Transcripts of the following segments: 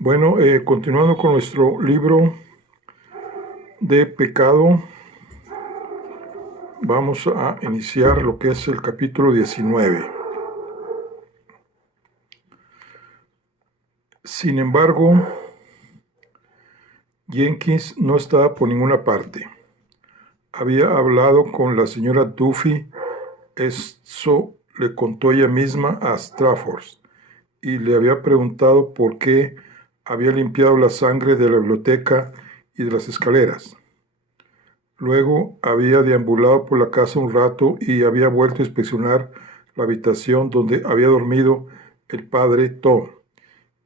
Bueno, continuando con nuestro libro de pecado, vamos a iniciar lo que es el capítulo 19. Sin embargo, Jenkins no estaba por ninguna parte. Había hablado con la señora Duffy, eso le contó ella misma a Strafford, y le había preguntado por qué había limpiado la sangre de la biblioteca y de las escaleras. Luego había deambulado por la casa un rato y había vuelto a inspeccionar la habitación donde había dormido el padre Tom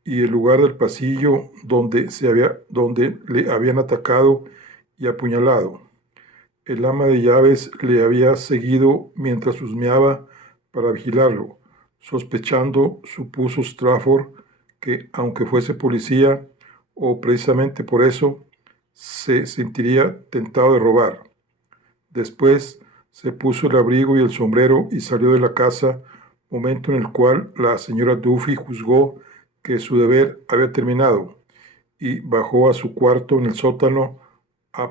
y el lugar del pasillo donde le habían atacado y apuñalado. El ama de llaves le había seguido mientras husmeaba para vigilarlo, sospechando, supuso Strafford, que aunque fuese policía, o precisamente por eso, se sentiría tentado de robar. Después se puso el abrigo y el sombrero y salió de la casa, momento en el cual la señora Duffy juzgó que su deber había terminado, y bajó a su cuarto en el sótano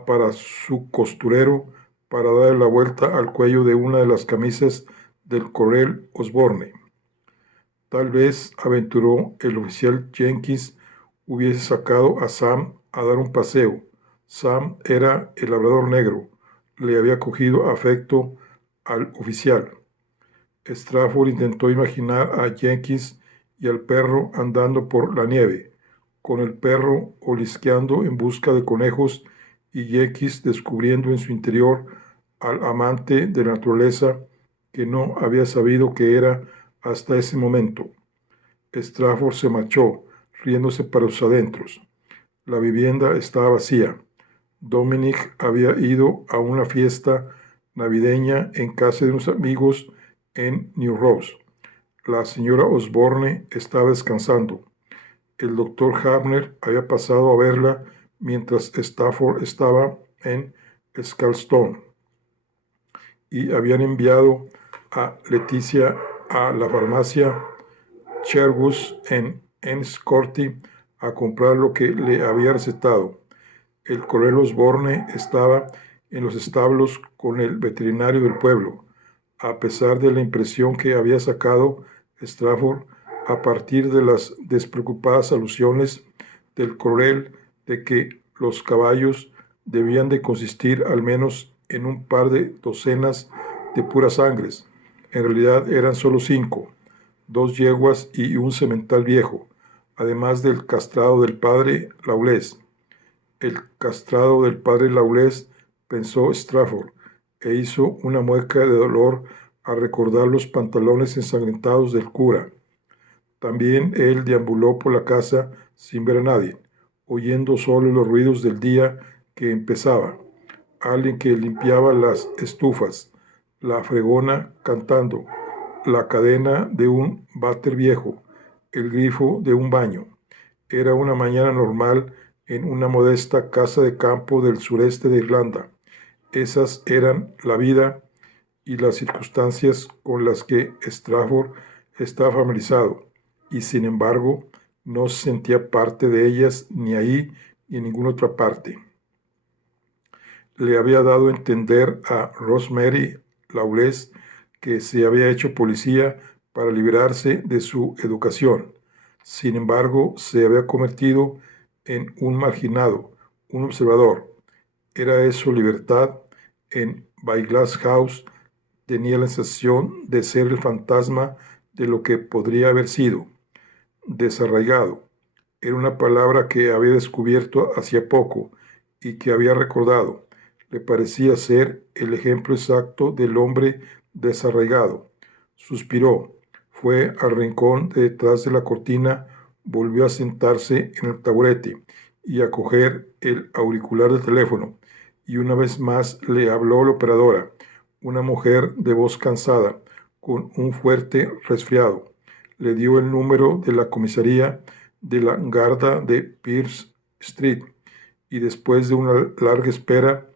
para su costurero para darle la vuelta al cuello de una de las camisas del coronel Osborne. Tal vez, aventuró el oficial Jenkins, hubiese sacado a Sam a dar un paseo. Sam era el labrador negro. Le había cogido afecto al oficial. Strafford intentó imaginar a Jenkins y al perro andando por la nieve, con el perro olisqueando en busca de conejos y Jenkins descubriendo en su interior al amante de la naturaleza que no había sabido que era hasta ese momento. Strafford se marchó, riéndose para sus adentros. La vivienda estaba vacía. Dominic había ido a una fiesta navideña en casa de unos amigos en New Ross. La señora Osborne estaba descansando. El doctor Hamner había pasado a verla mientras Stafford estaba en Scalstone y habían enviado a Leticia a la farmacia Chergus en Enniscorthy a comprar lo que le había recetado. El coronel Osborne estaba en los establos con el veterinario del pueblo, a pesar de la impresión que había sacado Strafford a partir de las despreocupadas alusiones del coronel de que los caballos debían de consistir al menos en un par de docenas de puras sangres. En realidad eran solo 5, 2 yeguas y un semental viejo, además del castrado del padre Laulés. El castrado del padre Laulés, pensó Strafford, e hizo una mueca de dolor al recordar los pantalones ensangrentados del cura. También él deambuló por la casa sin ver a nadie, oyendo solo los ruidos del día que empezaba, alguien que limpiaba las estufas, la fregona cantando, la cadena de un váter viejo, el grifo de un baño. Era una mañana normal en una modesta casa de campo del sureste de Irlanda. Esas eran la vida y las circunstancias con las que Strafford estaba familiarizado, y sin embargo no se sentía parte de ellas ni ahí ni en ninguna otra parte. Le había dado a entender a Rosemary Lawless que se había hecho policía para librarse de su educación. Sin embargo, se había convertido en un marginado, un observador. ¿Era eso libertad? En Baiglass House tenía la sensación de ser el fantasma de lo que podría haber sido. Desarraigado. Era una palabra que había descubierto hacía poco y que había recordado. Le parecía ser el ejemplo exacto del hombre desarraigado. Suspiró, fue al rincón de detrás de la cortina, volvió a sentarse en el taburete y a coger el auricular del teléfono, y una vez más le habló la operadora, una mujer de voz cansada, con un fuerte resfriado. Le dio el número de la comisaría de la Garda de Pierce Street, y después de una larga espera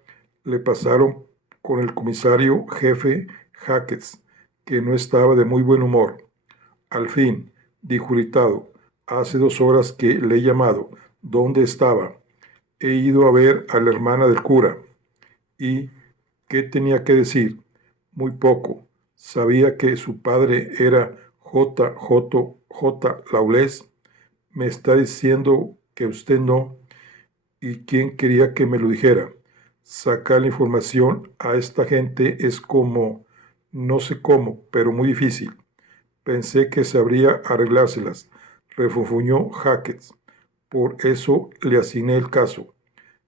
le pasaron con el comisario jefe Hackett, que no estaba de muy buen humor. Al fin, dijo irritado, Hace 2 horas que le he llamado. ¿Dónde estaba? He ido a ver a la hermana del cura. ¿Y qué tenía que decir? Muy poco. Sabía que su padre era J. Laulés. Me está diciendo que usted no. ¿Y quién quería que me lo dijera? Sacar la información a esta gente es como, no sé cómo, pero muy difícil. Pensé que sabría arreglárselas, refunfuñó Hackett. Por eso le asigné el caso.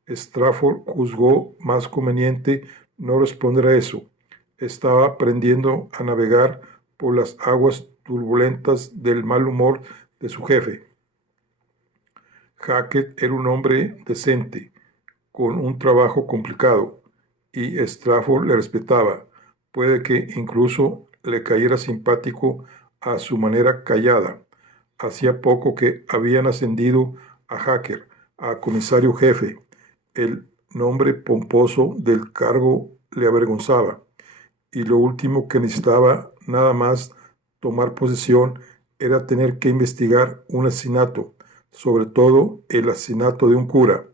Strafford juzgó más conveniente no responder a eso. Estaba aprendiendo a navegar por las aguas turbulentas del mal humor de su jefe. Hackett era un hombre decente, con un trabajo complicado, y Strafford le respetaba. Puede que incluso le cayera simpático a su manera callada. Hacía poco que habían ascendido a Hacker, a comisario jefe. El nombre pomposo del cargo le avergonzaba, y lo último que necesitaba, nada más tomar posesión, era tener que investigar un asesinato, sobre todo el asesinato de un cura.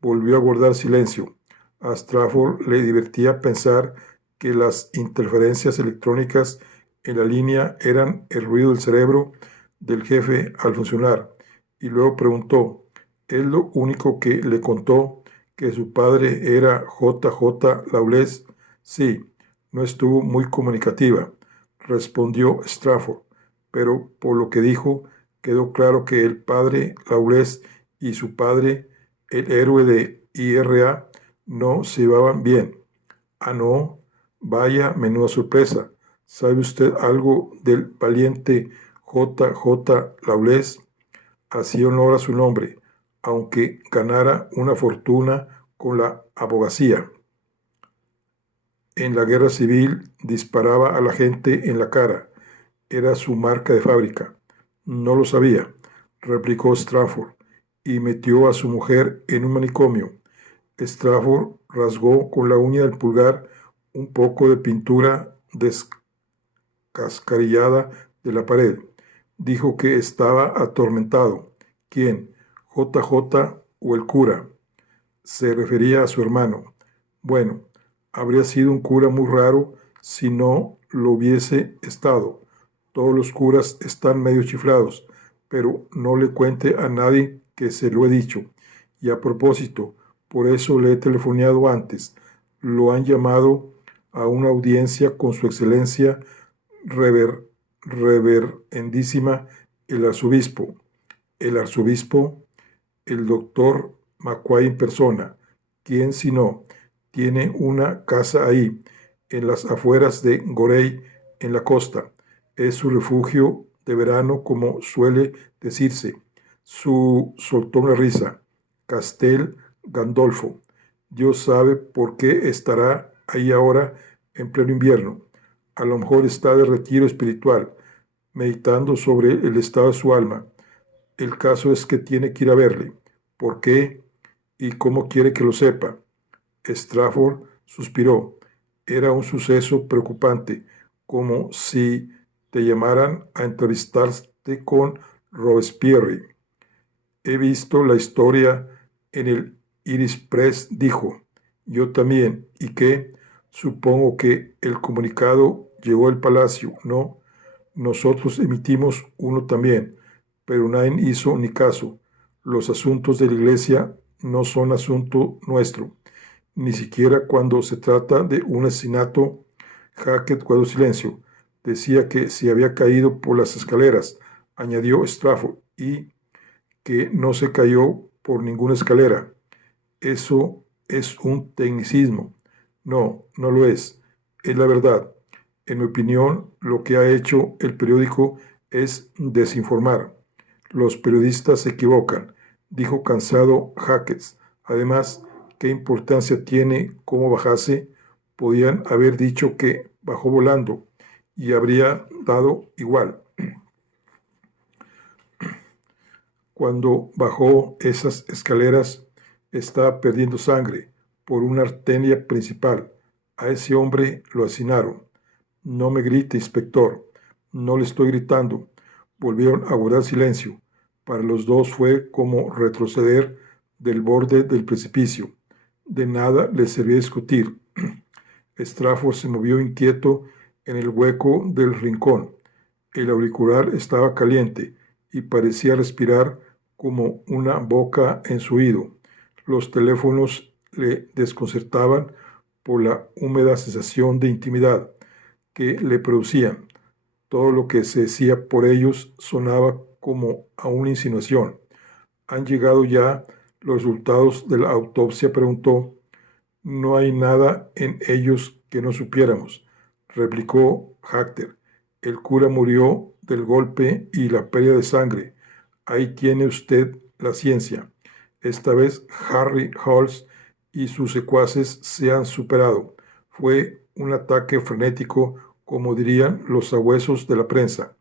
Volvió a guardar silencio. A Strafford le divertía pensar que las interferencias electrónicas en la línea eran el ruido del cerebro del jefe al funcionar, y luego preguntó, ¿es lo único que le contó que su padre era J. Laulés? Sí, no estuvo muy comunicativa, respondió Strafford, pero por lo que dijo, quedó claro que el padre Laulés y su padre, el héroe de IRA, no se llevaban bien. Ah, no, vaya, menuda sorpresa. ¿Sabe usted algo del valiente J. Laulés? Hacía honor a su nombre, aunque ganara una fortuna con la abogacía. En la guerra civil disparaba a la gente en la cara. Era su marca de fábrica. No lo sabía, replicó Strafford, y metió a su mujer en un manicomio. Strafford rasgó con la uña del pulgar un poco de pintura descascarillada de la pared. Dijo que estaba atormentado. ¿Quién? ¿JJ o el cura? Se refería a su hermano. Bueno, habría sido un cura muy raro si no lo hubiese estado. Todos los curas están medio chiflados, pero no le cuente a nadie que se lo he dicho. Y a propósito, por eso le he telefoneado antes. Lo han llamado a una audiencia con su excelencia reverendísima el arzobispo. El arzobispo, el doctor Macquay en persona. ¿Quién si no? Tiene una casa ahí, en las afueras de Gorey, en la costa. Es su refugio de verano, como suele decirse. Soltó una risa. Castel Gandolfo. Dios sabe por qué estará ahí ahora en pleno invierno. A lo mejor está de retiro espiritual, meditando sobre el estado de su alma. El caso es que tiene que ir a verle. ¿Por qué? ¿Y cómo quiere que lo sepa? Strafford suspiró. Era un suceso preocupante, como si te llamaran a entrevistarte con Robespierre. He visto la historia en el Iris Press, dijo. Yo también. ¿Y qué? Supongo que el comunicado llegó al palacio, ¿no? Nosotros emitimos uno también, pero nadie hizo ni caso. Los asuntos de la iglesia no son asunto nuestro, ni siquiera cuando se trata de un asesinato. Hackett guardó silencio. Decía que se había caído por las escaleras, añadió Strafford, y que no se cayó por ninguna escalera. Eso es un tecnicismo. No, no lo es. Es la verdad. En mi opinión, lo que ha hecho el periódico es desinformar. Los periodistas se equivocan, dijo cansado Hackett. Además, ¿qué importancia tiene cómo bajase? Podían haber dicho que bajó volando y habría dado igual. Cuando bajó esas escaleras, estaba perdiendo sangre por una arteria principal. A ese hombre lo asesinaron. No me grite, inspector. No le estoy gritando. Volvieron a guardar silencio. Para los dos fue como retroceder del borde del precipicio. De nada les servía discutir. Strafford se movió inquieto en el hueco del rincón. El auricular estaba caliente y parecía respirar como una boca en su oído. Los teléfonos le desconcertaban por la húmeda sensación de intimidad que le producían. Todo lo que se decía por ellos sonaba como a una insinuación. ¿Han llegado ya los resultados de la autopsia?, preguntó. No hay nada en ellos que no supiéramos, replicó Hackter. El cura murió del golpe y la pérdida de sangre. Ahí tiene usted la ciencia. Esta vez Harry Halls y sus secuaces se han superado. Fue un ataque frenético, como dirían los sabuesos de la prensa.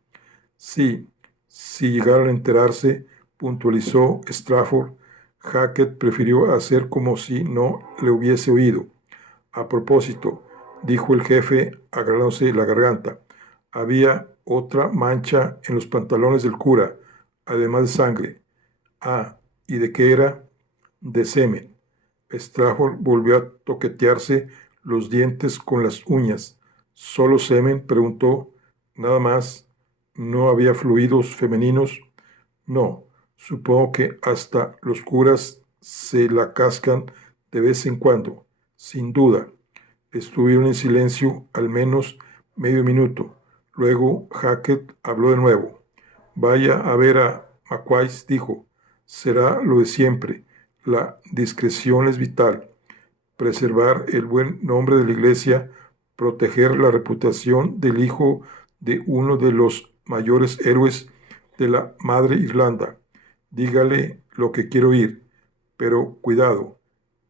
Sí, si llegaran a enterarse, puntualizó Strafford. Hackett prefirió hacer como si no le hubiese oído. A propósito, dijo el jefe, agarrándose la garganta, había otra mancha en los pantalones del cura, además de sangre. Ah, ¿y de qué era? De semen. Strafford volvió a toquetearse los dientes con las uñas. ¿Solo semen?, preguntó. Nada más. ¿No había fluidos femeninos? No. Supongo que hasta los curas se la cascan de vez en cuando. Sin duda. Estuvieron en silencio al menos medio minuto. Luego Hackett habló de nuevo. Vaya a ver a McQuaid, dijo. Será lo de siempre. La discreción es vital. Preservar el buen nombre de la iglesia, proteger la reputación del hijo de uno de los mayores héroes de la madre Irlanda. Dígale lo que quiero oír, pero cuidado,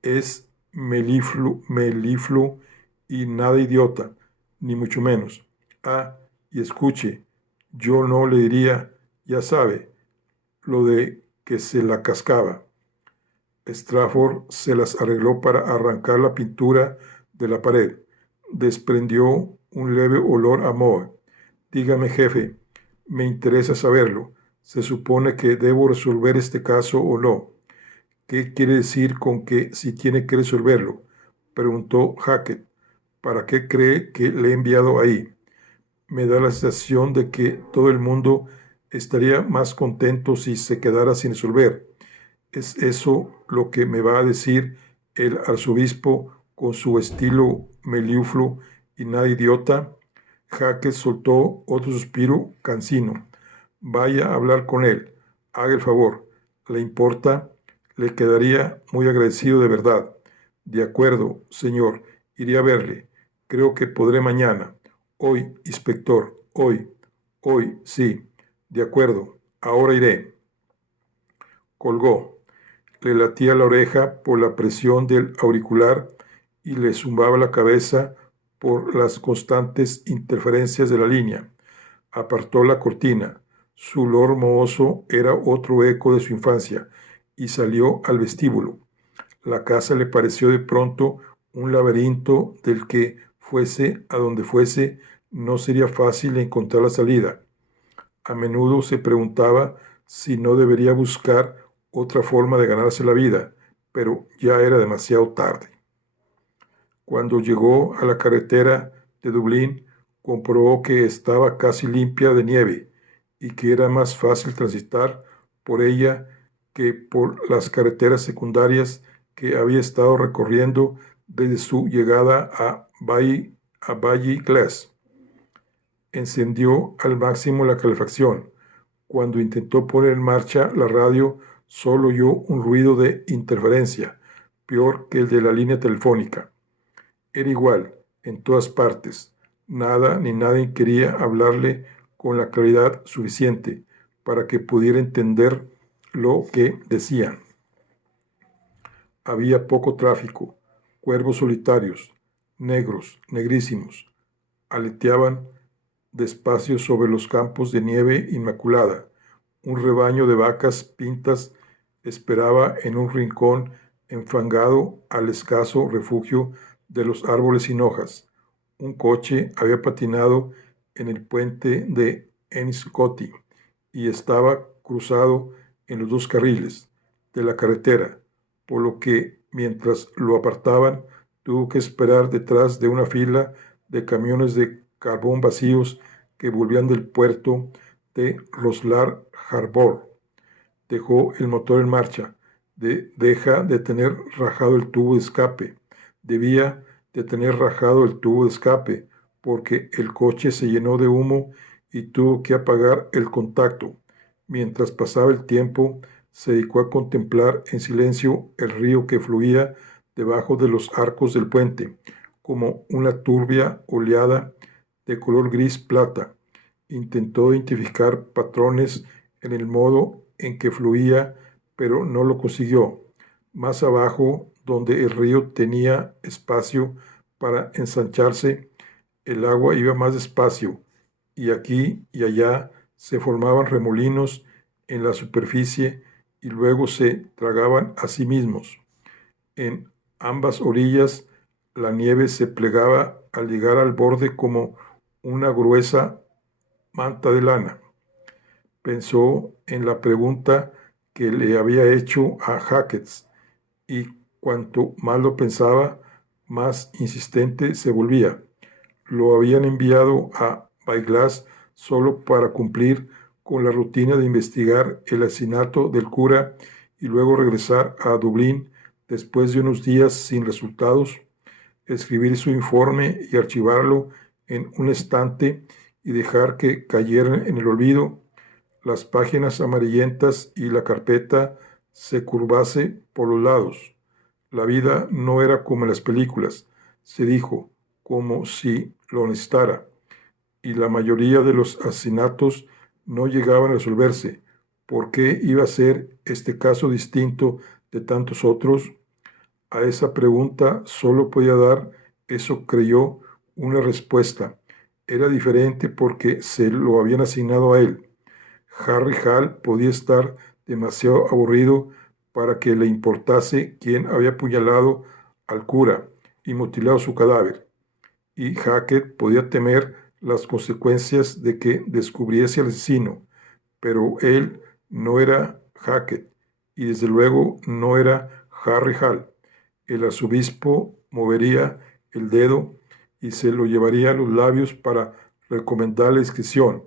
es melifluo y nada idiota, ni mucho menos. Ah, y escuche, yo no le diría, ya sabe, lo de que se la cascaba. Strafford se las arregló para arrancar la pintura de la pared. Desprendió un leve olor a moho. Dígame, jefe, me interesa saberlo. ¿Se supone que debo resolver este caso o no? ¿Qué quiere decir con que si tiene que resolverlo?, preguntó Hackett. ¿Para qué cree que le he enviado ahí? Me da la sensación de que todo el mundo estaría más contento si se quedara sin resolver. ¿Es eso lo que me va a decir el arzobispo con su estilo melifluo y nada idiota? Hackett soltó otro suspiro cansino. Vaya a hablar con él. Haga el favor. ¿Le importa? Le quedaría muy agradecido de verdad. De acuerdo, señor. Iré a verle. Creo que podré mañana. Hoy, inspector. Hoy. Hoy, sí. De acuerdo. Ahora iré. Colgó. Le latía la oreja por la presión del auricular y le zumbaba la cabeza por las constantes interferencias de la línea. Apartó la cortina. Su olor mohoso era otro eco de su infancia y salió al vestíbulo. La casa le pareció de pronto un laberinto del que, fuese a donde fuese, no sería fácil encontrar la salida. A menudo se preguntaba si no debería buscar otra forma de ganarse la vida, pero ya era demasiado tarde. Cuando llegó a la carretera de Dublín, comprobó que estaba casi limpia de nieve y que era más fácil transitar por ella que por las carreteras secundarias que había estado recorriendo desde su llegada a Ballyglass. Encendió al máximo la calefacción. Cuando intentó poner en marcha la radio, solo oyó un ruido de interferencia, peor que el de la línea telefónica. Era igual, en todas partes. Nada ni nadie quería hablarle con la claridad suficiente para que pudiera entender lo que decían. Había poco tráfico. Cuervos solitarios, negros, negrísimos, aleteaban despacio sobre los campos de nieve inmaculada. Un rebaño de vacas pintas esperaba en un rincón enfangado al escaso refugio de los árboles sin hojas. Un coche había patinado en el puente de Enniscorthy y estaba cruzado en los dos carriles de la carretera, por lo que mientras lo apartaban, tuvo que esperar detrás de una fila de camiones de carbón vacíos que volvían del puerto de Roslar Harbor. Dejó el motor en marcha. Deja de tener rajado el tubo de escape. Debía de tener rajado el tubo de escape porque el coche se llenó de humo y tuvo que apagar el contacto. Mientras pasaba el tiempo, se dedicó a contemplar en silencio el río que fluía debajo de los arcos del puente, como una turbia oleada de color gris plata. Intentó identificar patrones en el modo en que fluía, pero no lo consiguió. Más abajo, donde el río tenía espacio para ensancharse, el agua iba más despacio, y aquí y allá se formaban remolinos en la superficie y luego se tragaban a sí mismos. En ambas orillas, la nieve se plegaba al llegar al borde como una gruesa manta de lana. Pensó en la pregunta que le había hecho a Hackett, y cuanto más lo pensaba, más insistente se volvía. Lo habían enviado a Baiglass solo para cumplir con la rutina de investigar el asesinato del cura y luego regresar a Dublín después de unos días sin resultados, escribir su informe y archivarlo en un estante y dejar que cayeran en el olvido las páginas amarillentas y la carpeta se curvase por los lados. La vida no era como en las películas, se dijo, como si lo necesitara, y la mayoría de los asesinatos no llegaban a resolverse. ¿Por qué iba a ser este caso distinto de tantos otros? A esa pregunta solo podía dar, eso creyó, una respuesta. Era diferente porque se lo habían asignado a él. Harry Hall podía estar demasiado aburrido para que le importase quién había apuñalado al cura y mutilado su cadáver, y Hackett podía temer las consecuencias de que descubriese al asesino, pero él no era Hackett y desde luego no era Harry Hall. El arzobispo movería el dedo y se lo llevaría a los labios para recomendarle discreción,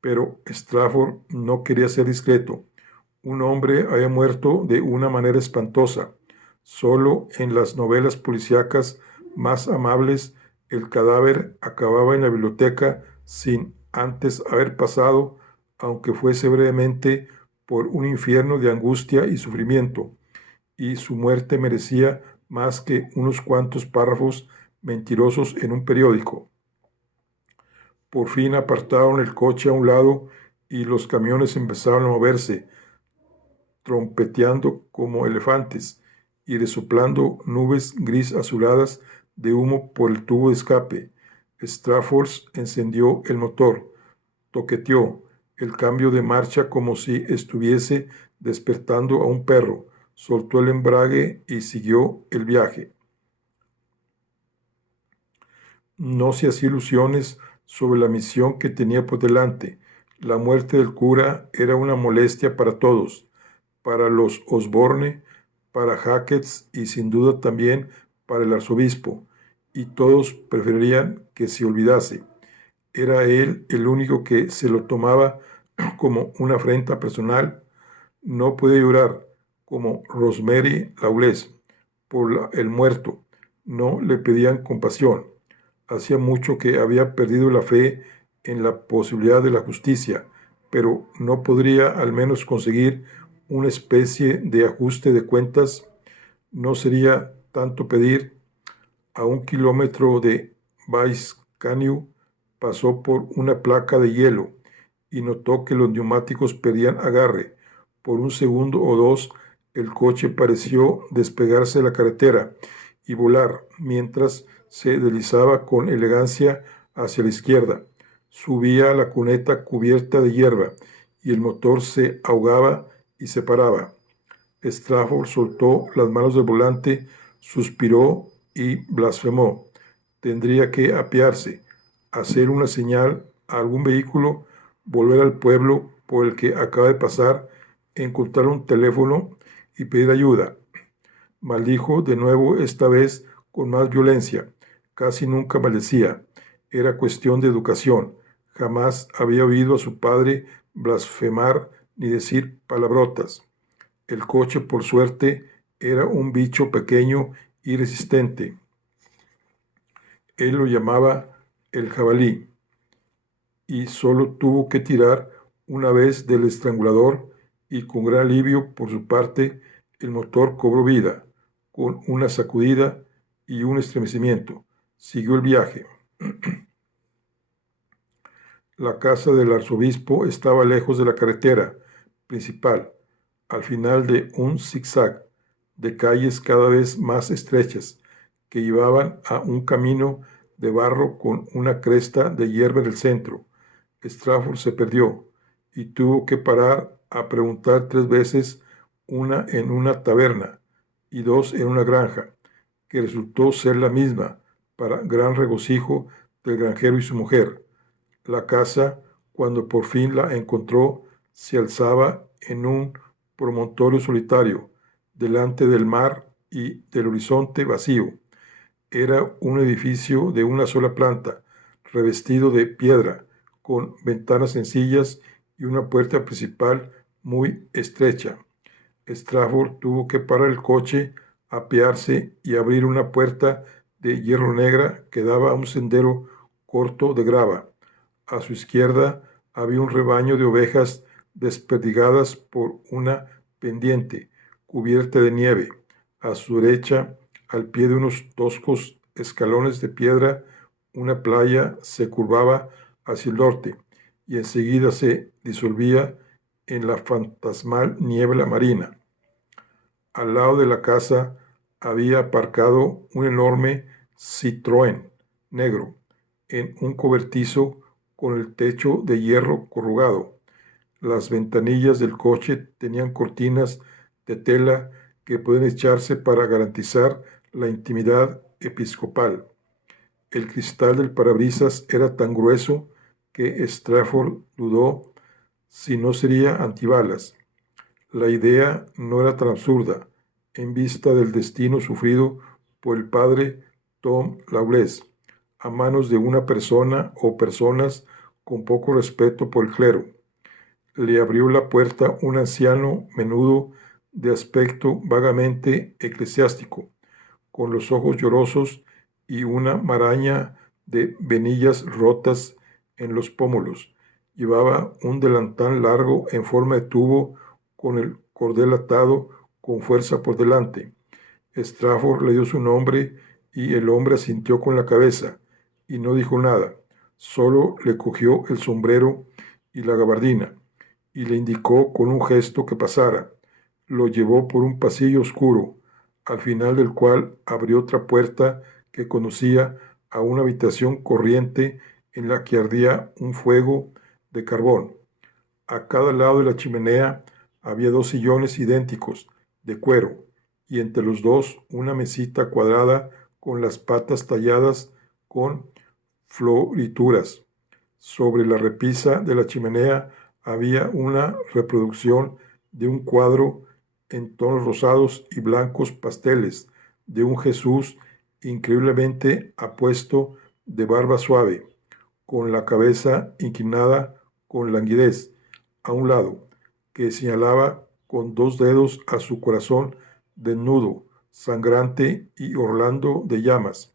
pero Strafford no quería ser discreto. Un hombre había muerto de una manera espantosa. Solo en las novelas policíacas más amables el cadáver acababa en la biblioteca sin antes haber pasado, aunque fuese brevemente, por un infierno de angustia y sufrimiento, y su muerte merecía más que unos cuantos párrafos mentirosos en un periódico. Por fin apartaron el coche a un lado y los camiones empezaron a moverse, trompeteando como elefantes y resoplando nubes gris azuladas de humo por el tubo de escape. Strafford encendió el motor, toqueteó el cambio de marcha como si estuviese despertando a un perro, soltó el embrague y siguió el viaje. No se hacía ilusiones sobre la misión que tenía por delante. La muerte del cura era una molestia para todos, para los Osborne, para Hackett y sin duda también para el arzobispo, y todos preferirían que se olvidase. Era él el único que se lo tomaba como una afrenta personal. No puede llorar como Rosemary Lawless por el muerto. No le pedían compasión. Hacía mucho que había perdido la fe en la posibilidad de la justicia, pero no podría al menos conseguir una especie de ajuste de cuentas. No sería tanto pedir. A 1 kilómetro de Baix-Caniu pasó por una placa de hielo y notó que los neumáticos perdían agarre. Por un segundo o dos, el coche pareció despegarse de la carretera y volar, mientras se deslizaba con elegancia hacia la izquierda. Subía a la cuneta cubierta de hierba y el motor se ahogaba y se paraba. Strafford soltó las manos del volante, suspiró y blasfemó. Tendría que apearse, hacer una señal a algún vehículo, volver al pueblo por el que acaba de pasar encontrar un teléfono y pedir ayuda. Maldijo de nuevo, esta vez con más violencia. Casi nunca maldecía. Era cuestión de educación. Jamás había oído a su padre blasfemar ni decir palabrotas. El coche, por suerte, era un bicho pequeño y resistente. Él lo llamaba el jabalí y solo tuvo que tirar una vez del estrangulador y con gran alivio por su parte el motor cobró vida. Con una sacudida y un estremecimiento siguió el viaje. La casa del arzobispo estaba lejos de la carretera principal, al final de un zigzag de calles cada vez más estrechas que llevaban a un camino de barro con una cresta de hierba en el centro. Strafford se perdió y tuvo que parar a preguntar 3 veces, una en una taberna y 2 en una granja, que resultó ser la misma, para gran regocijo del granjero y su mujer. La casa, cuando por fin la encontró, se alzaba en un promontorio solitario, delante del mar y del horizonte vacío. Era un edificio de una sola planta, revestido de piedra, con ventanas sencillas y una puerta principal muy estrecha. Strafford tuvo que parar el coche, apearse y abrir una puerta de hierro negra que daba a un sendero corto de grava. A su izquierda había un rebaño de ovejas desperdigadas por una pendiente cubierta de nieve. A su derecha, al pie de unos toscos escalones de piedra, una playa se curvaba hacia el norte y enseguida se disolvía en la fantasmal niebla marina. Al lado de la casa había aparcado un enorme Citroën negro en un cobertizo con el techo de hierro corrugado. Las ventanillas del coche tenían cortinas de tela que pueden echarse para garantizar la intimidad episcopal. El cristal del parabrisas era tan grueso que Strafford dudó si no sería antibalas. La idea no era tan absurda, en vista del destino sufrido por el padre Tom Lawless, a manos de una persona o personas con poco respeto por el clero. Le abrió la puerta un anciano menudo de aspecto vagamente eclesiástico, con los ojos llorosos y una maraña de venillas rotas en los pómulos. Llevaba un delantal largo en forma de tubo con el cordel atado con fuerza por delante. Strafford le dio su nombre y el hombre asintió con la cabeza y no dijo nada. Solo le cogió el sombrero y la gabardina y le indicó con un gesto que pasara. Lo llevó por un pasillo oscuro, al final del cual abrió otra puerta que conducía a una habitación corriente en la que ardía un fuego de carbón. A cada lado de la chimenea había 2 sillones idénticos, de cuero, y entre los dos una mesita cuadrada con las patas talladas con florituras. Sobre la repisa de la chimenea había una reproducción de un cuadro en tonos rosados y blancos pasteles de un Jesús increíblemente apuesto, de barba suave, con la cabeza inclinada con languidez a un lado, que señalaba con 2 dedos a su corazón desnudo, sangrante y orlando de llamas.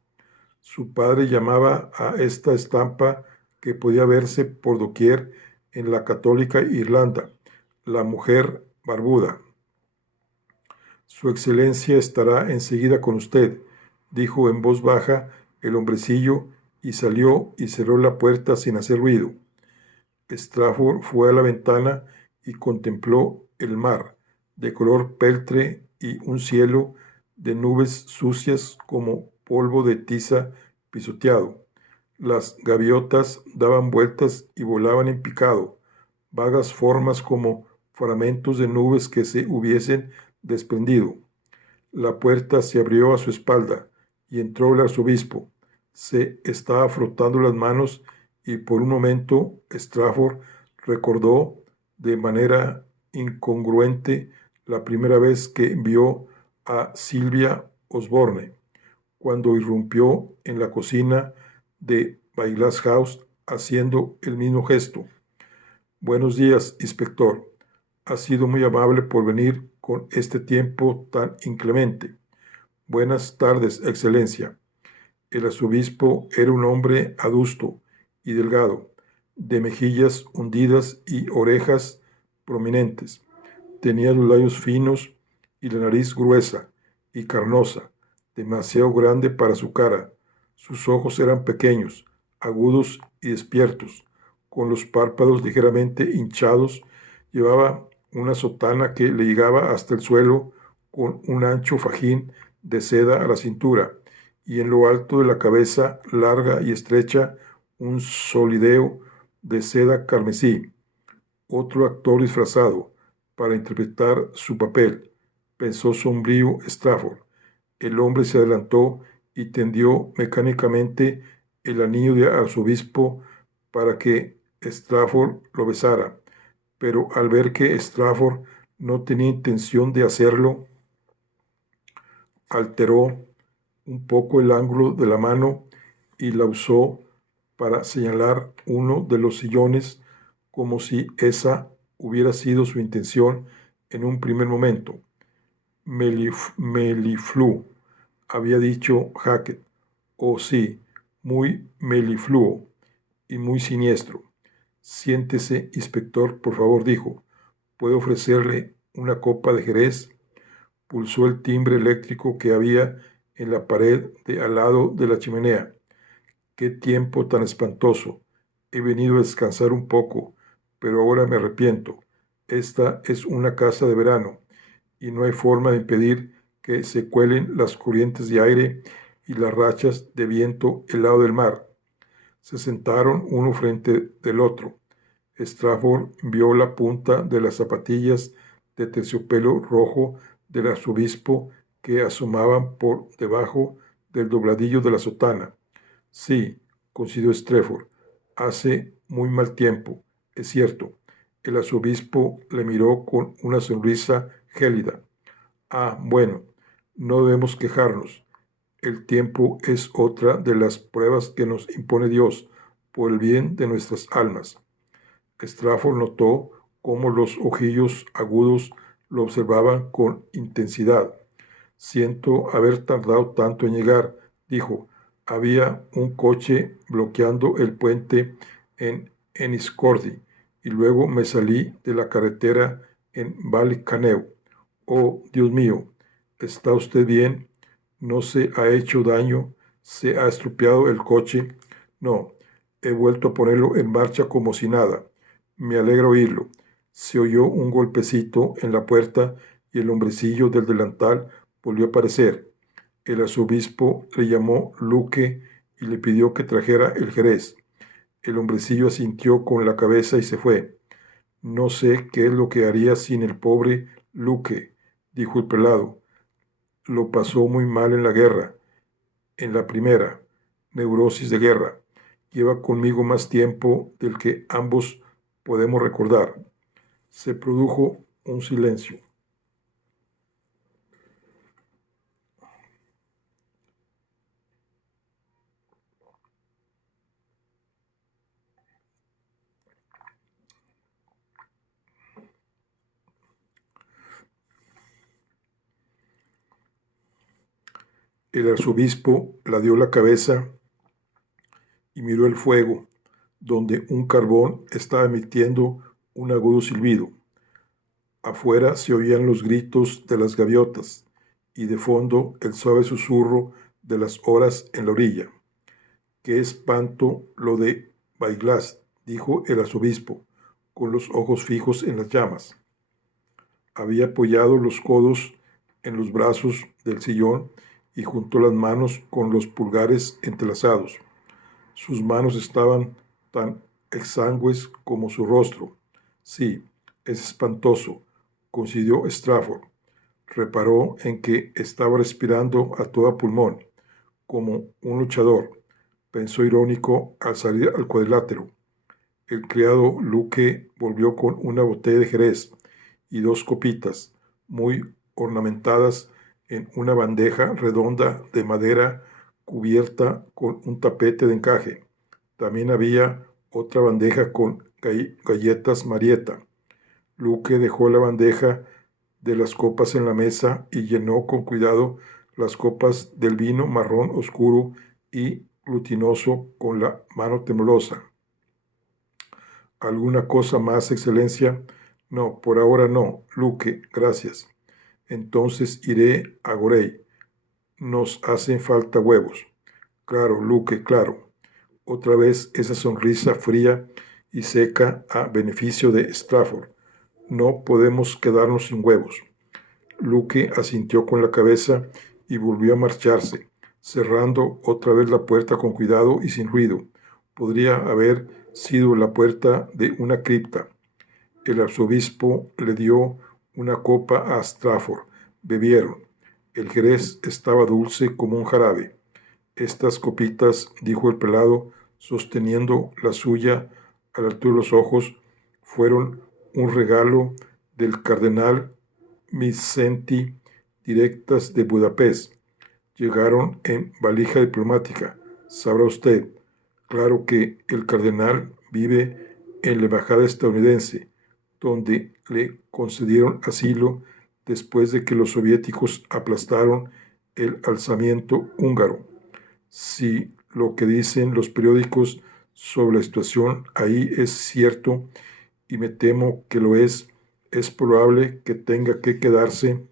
Su padre llamaba a esta estampa, que podía verse por doquier en la católica Irlanda, la mujer barbuda. Su excelencia estará enseguida con usted, dijo en voz baja el hombrecillo, y salió y cerró la puerta sin hacer ruido. Strafford fue a la ventana y contempló el mar, de color peltre, y un cielo de nubes sucias como polvo de tiza pisoteado. Las gaviotas daban vueltas y volaban en picado, vagas formas como fragmentos de nubes que se hubiesen desprendido. La puerta se abrió a su espalda y entró el arzobispo. Se estaba frotando las manos y por un momento Strafford recordó de manera incongruente la primera vez que vio a Sylvia Osborne, cuando irrumpió en la cocina de Baiglass House haciendo el mismo gesto. Buenos días, inspector. Ha sido muy amable por venir con este tiempo tan inclemente. Buenas tardes, Excelencia. El arzobispo era un hombre adusto y delgado, de mejillas hundidas y orejas prominentes. Tenía los labios finos y la nariz gruesa y carnosa, demasiado grande para su cara. Sus ojos eran pequeños, agudos y despiertos, con los párpados ligeramente hinchados. Llevaba una sotana que le llegaba hasta el suelo con un ancho fajín de seda a la cintura y en lo alto de la cabeza, larga y estrecha, un solideo de seda carmesí. Otro actor disfrazado para interpretar su papel, pensó sombrío Strafford. El hombre se adelantó y tendió mecánicamente el anillo de arzobispo para que Strafford lo besara, pero al ver que Strafford no tenía intención de hacerlo, alteró un poco el ángulo de la mano y la usó para señalar uno de los sillones, como si esa hubiera sido su intención en un primer momento. Melifluo, había dicho Hackett. Oh, sí, muy melifluo y muy siniestro. Siéntese, inspector, por favor, dijo. ¿Puedo ofrecerle una copa de jerez? Pulsó el timbre eléctrico que había en la pared de al lado de la chimenea. ¡Qué tiempo tan espantoso! He venido a descansar un poco, pero ahora me arrepiento. Esta es una casa de verano y no hay forma de impedir que se cuelen las corrientes de aire y las rachas de viento helado del mar. Se sentaron uno frente del otro. Strafford vio la punta de las zapatillas de terciopelo rojo del arzobispo que asomaban por debajo del dobladillo de la sotana. Sí, consideró Strafford, hace muy mal tiempo, es cierto. El arzobispo le miró con una sonrisa gélida. Ah, bueno, no debemos quejarnos. El tiempo es otra de las pruebas que nos impone Dios por el bien de nuestras almas. Strafford notó cómo los ojillos agudos lo observaban con intensidad. Siento haber tardado tanto en llegar, dijo. Había un coche bloqueando el puente en Enniscorthy y luego me salí de la carretera en Ballycaneu. Oh, Dios mío, ¿está usted bien? ¿No se ha hecho daño? ¿Se ha estropeado el coche? No, he vuelto a ponerlo en marcha como si nada. Me alegra oírlo. Se oyó un golpecito en la puerta y el hombrecillo del delantal volvió a aparecer. El arzobispo le llamó Luque y le pidió que trajera el jerez. El hombrecillo asintió con la cabeza y se fue. No sé qué es lo que haría sin el pobre Luque, dijo el pelado. Lo pasó muy mal en la guerra, en la primera, neurosis de guerra. Lleva conmigo más tiempo del que ambos podemos recordar. Se produjo un silencio. El arzobispo ladeó la cabeza y miró el fuego, donde un carbón estaba emitiendo un agudo silbido. Afuera se oían los gritos de las gaviotas y de fondo el suave susurro de las olas en la orilla. ¡Qué espanto lo de Baiglass!, dijo el arzobispo, con los ojos fijos en las llamas. Había apoyado los codos en los brazos del sillón y juntó las manos con los pulgares entrelazados. Sus manos estaban tan exangües como su rostro. Sí, es espantoso, consideró Strafford. Reparó en que estaba respirando a todo pulmón, como un luchador. Pensó irónico al salir al cuadrilátero. El criado Luque volvió con una botella de jerez y 2 copitas, muy ornamentadas en una bandeja redonda de madera cubierta con un tapete de encaje. También había otra bandeja con galletas Marietta. Luque dejó la bandeja de las copas en la mesa y llenó con cuidado las copas del vino marrón oscuro y glutinoso con la mano temblorosa. ¿Alguna cosa más, excelencia? No, por ahora no, Luque, gracias. Entonces iré a Gorey. Nos hacen falta huevos. Claro, Luque, claro. Otra vez esa sonrisa fría y seca a beneficio de Strafford. No podemos quedarnos sin huevos. Luque asintió con la cabeza y volvió a marcharse, cerrando otra vez la puerta con cuidado y sin ruido. Podría haber sido la puerta de una cripta. El arzobispo le dio una copa a Strafford. Bebieron. El jerez estaba dulce como un jarabe. Estas copitas, dijo el pelado, sosteniendo la suya a la altura de los ojos, fueron un regalo del cardenal Missenti, directas de Budapest. Llegaron en valija diplomática. Sabrá usted, claro que el cardenal vive en la embajada estadounidense, donde le concedieron asilo después de que los soviéticos aplastaron el alzamiento húngaro. Si lo que dicen los periódicos sobre la situación ahí es cierto, y me temo que lo es probable que tenga que quedarse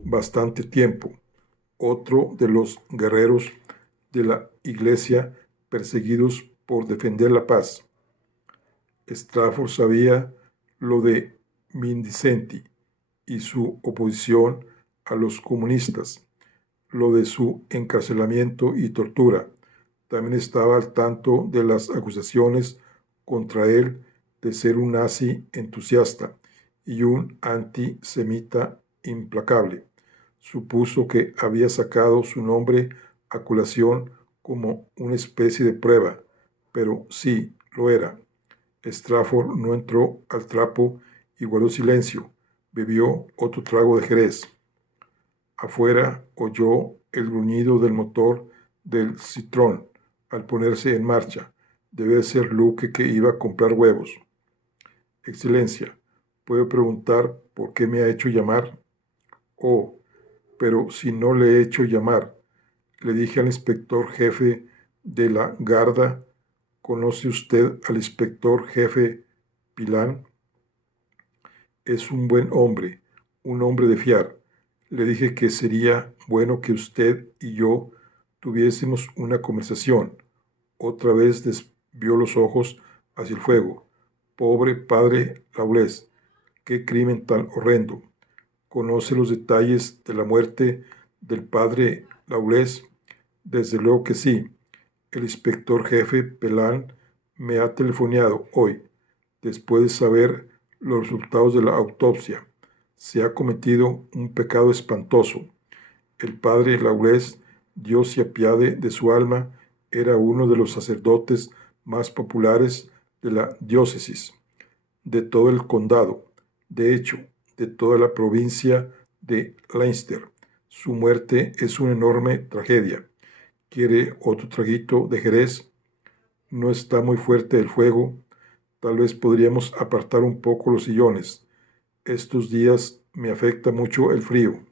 bastante tiempo. Otro de los guerreros de la Iglesia perseguidos por defender la paz. Strafford sabía lo de Mindicenti y su oposición a los comunistas, lo de su encarcelamiento y tortura. También estaba al tanto de las acusaciones contra él de ser un nazi entusiasta y un antisemita implacable. Supuso que había sacado su nombre a colación como una especie de prueba, pero sí lo era. Strafford no entró al trapo y guardó silencio. Bebió otro trago de jerez. Afuera oyó el gruñido del motor del Citroën al ponerse en marcha. Debe ser Luque que iba a comprar huevos. Excelencia, ¿puedo preguntar por qué me ha hecho llamar? Oh, pero si no le he hecho llamar, le dije al inspector jefe de la Garda. ¿Conoce usted al inspector jefe Pilán? Es un buen hombre, un hombre de fiar. Le dije que sería bueno que usted y yo tuviésemos una conversación. Otra vez desvió los ojos hacia el fuego. Pobre padre Laulés, qué crimen tan horrendo. ¿Conoce los detalles de la muerte del padre Laulés? Desde luego que sí. El inspector jefe Pelán me ha telefoneado hoy, después de saber los resultados de la autopsia. Se ha cometido un pecado espantoso. El padre Laulés, Dios se apiade de su alma, era uno de los sacerdotes más populares de la diócesis, de todo el condado, de hecho, de toda la provincia de Leinster. Su muerte es una enorme tragedia. ¿Quiere otro traguito de jerez? No está muy fuerte el fuego. Tal vez podríamos apartar un poco los sillones. Estos días me afecta mucho el frío.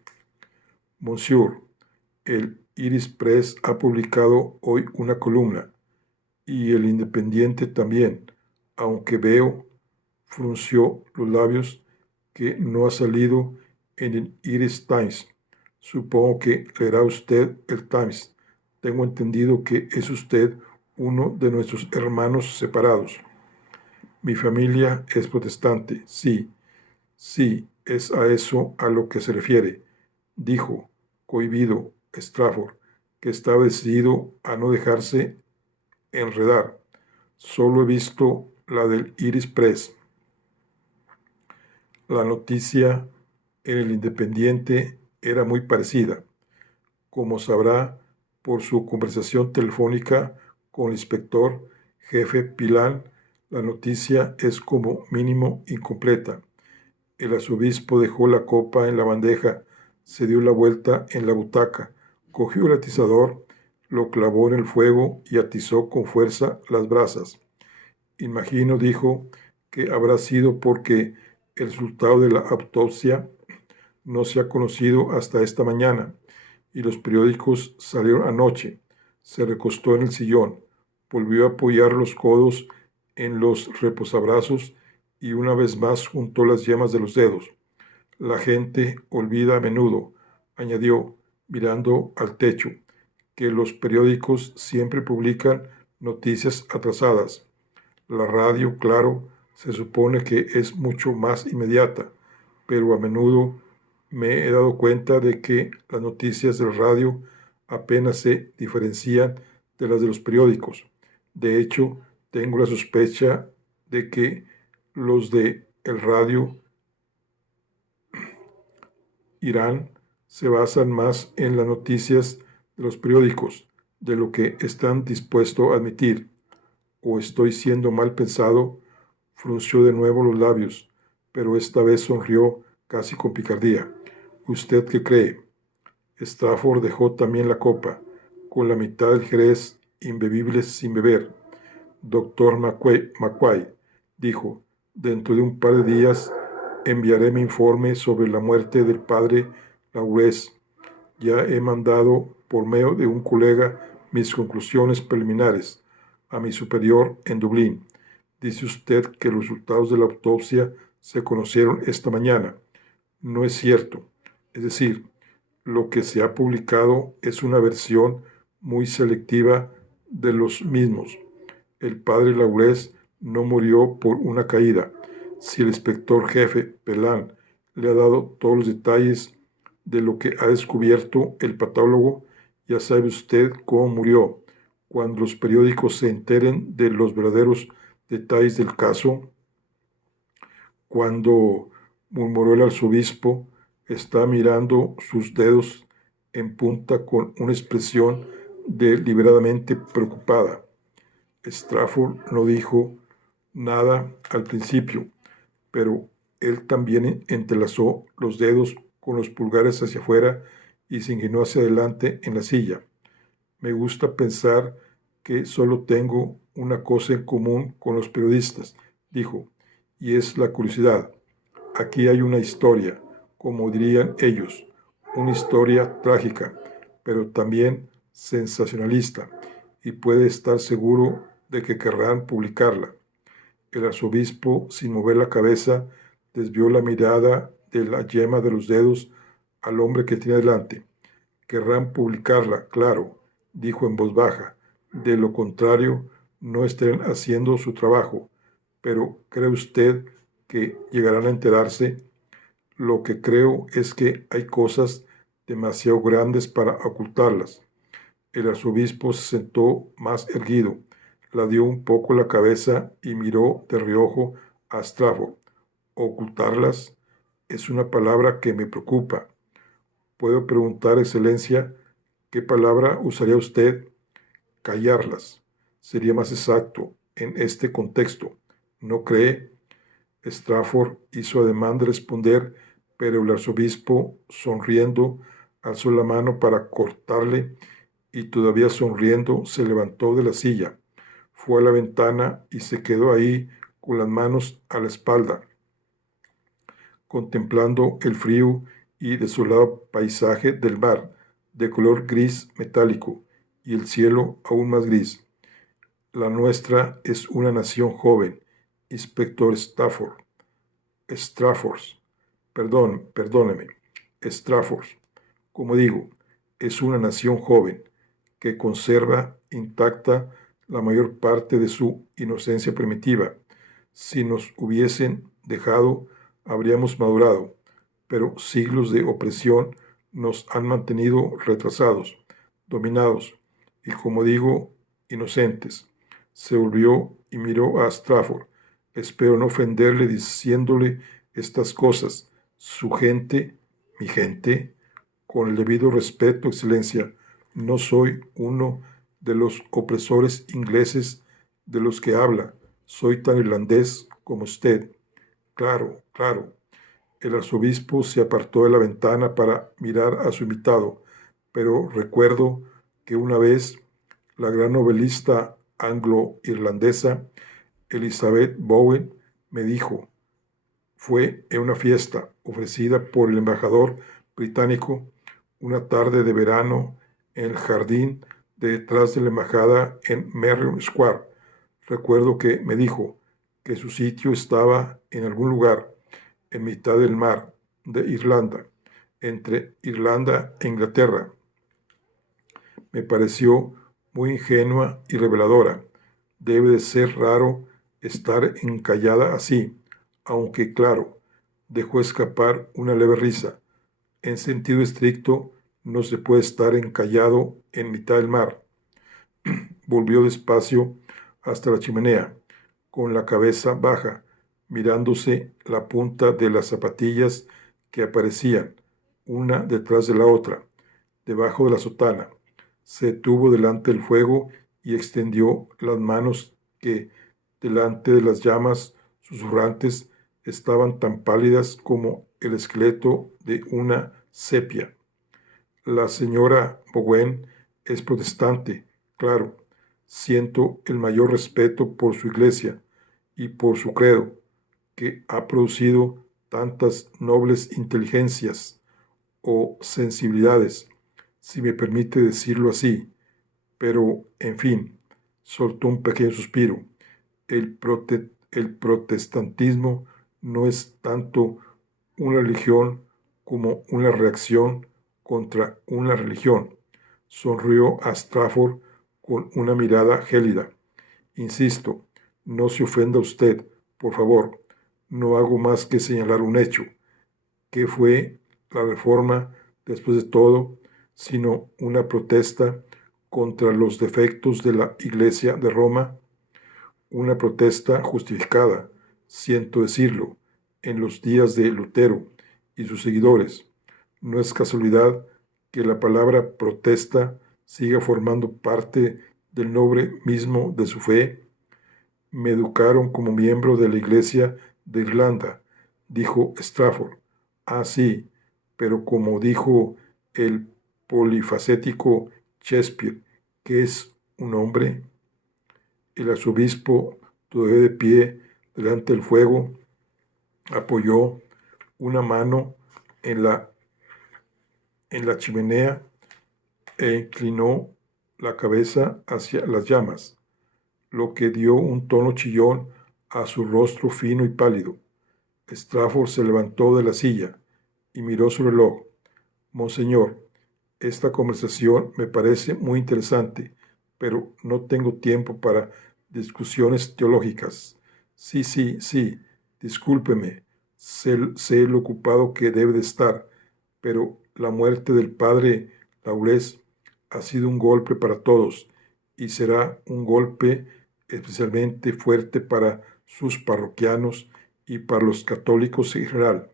Monsieur, el Iris Press ha publicado hoy una columna, y el Independiente también, aunque veo, frunció los labios, que no ha salido en el Irish Times. Supongo que leerá usted el Times. Tengo entendido que es usted uno de nuestros hermanos separados. Mi familia es protestante, sí, es a eso a lo que se refiere, dijo, cohibido, Strafford, que estaba decidido a no dejarse enredar. Solo he visto la del Iris Press. La noticia en el Independiente era muy parecida. Como sabrá por su conversación telefónica con el inspector jefe Pilán, la noticia es como mínimo incompleta. El arzobispo dejó la copa en la bandeja, se dio la vuelta en la butaca, cogió el atizador, lo clavó en el fuego y atizó con fuerza las brasas. Imagino, dijo, que habrá sido porque el resultado de la autopsia no se ha conocido hasta esta mañana y los periódicos salieron anoche. Se recostó en el sillón, volvió a apoyar los codos en los reposabrazos y una vez más juntó las yemas de los dedos. La gente olvida a menudo, añadió, mirando al techo, que los periódicos siempre publican noticias atrasadas. La radio, claro, se supone que es mucho más inmediata, pero a menudo me he dado cuenta de que las noticias del radio apenas se diferencian de las de los periódicos. De hecho, tengo la sospecha de que los de el radio Irán se basan más en las noticias de los periódicos de lo que están dispuestos a admitir. ¿O estoy siendo mal pensado? Frunció de nuevo los labios, pero esta vez sonrió casi con picardía. ¿Usted qué cree? Stafford dejó también la copa, con la mitad del jerez imbebible sin beber. Doctor McQuay, dijo, dentro de un par de días enviaré mi informe sobre la muerte del padre Laurez. Ya he mandado por medio de un colega mis conclusiones preliminares a mi superior en Dublín. Dice usted que los resultados de la autopsia se conocieron esta mañana. No es cierto. Es decir, lo que se ha publicado es una versión muy selectiva de los mismos. El padre Laurez no murió por una caída. Si el inspector jefe Pelan le ha dado todos los detalles de lo que ha descubierto el patólogo, ya sabe usted cómo murió. Cuando los periódicos se enteren de los verdaderos detalles del caso, cuando, murmuró el arzobispo, está mirando sus dedos en punta con una expresión deliberadamente preocupada. Stafford no dijo nada al principio, pero él también entrelazó los dedos con los pulgares hacia afuera y se inclinó hacia adelante en la silla. Me gusta pensar que solo tengo una cosa en común con los periodistas, dijo, y es la curiosidad. Aquí hay una historia, como dirían ellos, una historia trágica, pero también sensacionalista, y puede estar seguro de que querrán publicarla. El arzobispo, sin mover la cabeza, desvió la mirada de la yema de los dedos al hombre que tenía delante. Querrán publicarla, claro, dijo en voz baja. De lo contrario, no estarán haciendo su trabajo. Pero ¿cree usted que llegarán a enterarse? Lo que creo es que hay cosas demasiado grandes para ocultarlas. El arzobispo se sentó más erguido, ladeó un poco la cabeza y miró de reojo a Stafford. Ocultarlas es una palabra que me preocupa. ¿Puedo preguntar, Excelencia, qué palabra usaría usted? Callarlas. Sería más exacto en este contexto. ¿No cree? Stafford hizo ademán de responder, pero el arzobispo, sonriendo, alzó la mano para cortarle y todavía sonriendo se levantó de la silla, fue a la ventana y se quedó ahí con las manos a la espalda, contemplando el frío y desolado paisaje del mar, de color gris metálico, y el cielo aún más gris. La nuestra es una nación joven, inspector Stafford. Perdóneme, Stafford. Como digo, es una nación joven que conserva intacta la mayor parte de su inocencia primitiva. Si nos hubiesen dejado, habríamos madurado, pero siglos de opresión nos han mantenido retrasados, dominados y, como digo, inocentes. Se volvió y miró a Stafford. Espero no ofenderle diciéndole estas cosas. Su gente, mi gente, con el debido respeto, Excelencia, no soy uno de los opresores ingleses de los que habla. Soy tan irlandés como usted. Claro, claro. El arzobispo se apartó de la ventana para mirar a su invitado, pero recuerdo que una vez la gran novelista anglo-irlandesa Elizabeth Bowen me dijo, fue en una fiesta ofrecida por el embajador británico una tarde de verano en el jardín de detrás de la embajada en Merrion Square. Recuerdo que me dijo que su sitio estaba en algún lugar en mitad del mar de Irlanda, entre Irlanda e Inglaterra. Me pareció muy ingenua y reveladora. Debe de ser raro estar encallada así, aunque claro, dejó escapar una leve risa. En sentido estricto, no se puede estar encallado en mitad del mar. Volvió despacio hasta la chimenea, con la cabeza baja, mirándose la punta de las zapatillas que aparecían, una detrás de la otra, debajo de la sotana. Se detuvo delante del fuego y extendió las manos que, delante de las llamas susurrantes, estaban tan pálidas como el esqueleto de una sepia. La señora Bowen es protestante, claro. Siento el mayor respeto por su iglesia y por su credo, que ha producido tantas nobles inteligencias o sensibilidades, si me permite decirlo así, pero, en fin, soltó un pequeño suspiro. El protestantismo no es tanto una religión como una reacción contra una religión. Sonrió a Strafford con una mirada gélida. Insisto, no se ofenda usted, por favor. No hago más que señalar un hecho. ¿Qué fue la reforma, después de todo, sino una protesta contra los defectos de la Iglesia de Roma? Una protesta justificada, siento decirlo, en los días de Lutero y sus seguidores. No es casualidad que la palabra protesta siga formando parte del nombre mismo de su fe. Me educaron como miembro de la Iglesia de Irlanda, dijo Strafford. Ah, sí, pero como dijo el polifacético Shakespeare, ¿qué es un hombre? El arzobispo, todavía de pie delante del fuego, apoyó una mano en la chimenea e inclinó la cabeza hacia las llamas, lo que dio un tono chillón a su rostro fino y pálido. Strafford se levantó de la silla y miró su reloj. Monseñor, esta conversación me parece muy interesante, pero no tengo tiempo para discusiones teológicas. Sí, discúlpeme, sé lo ocupado que debe de estar, pero la muerte del padre Laurés ha sido un golpe para todos y será un golpe especialmente fuerte para sus parroquianos y para los católicos en general,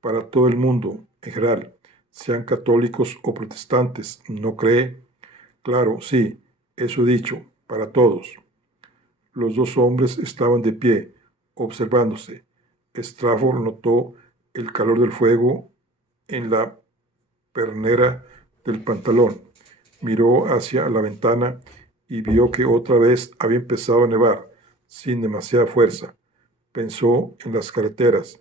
para todo el mundo en general, sean católicos o protestantes, ¿no cree? Claro, sí, eso he dicho, para todos. Los dos hombres estaban de pie, observándose. Strafford notó el calor del fuego en la pernera del pantalón. Miró hacia la ventana y vio que otra vez había empezado a nevar, sin demasiada fuerza. Pensó en las carreteras.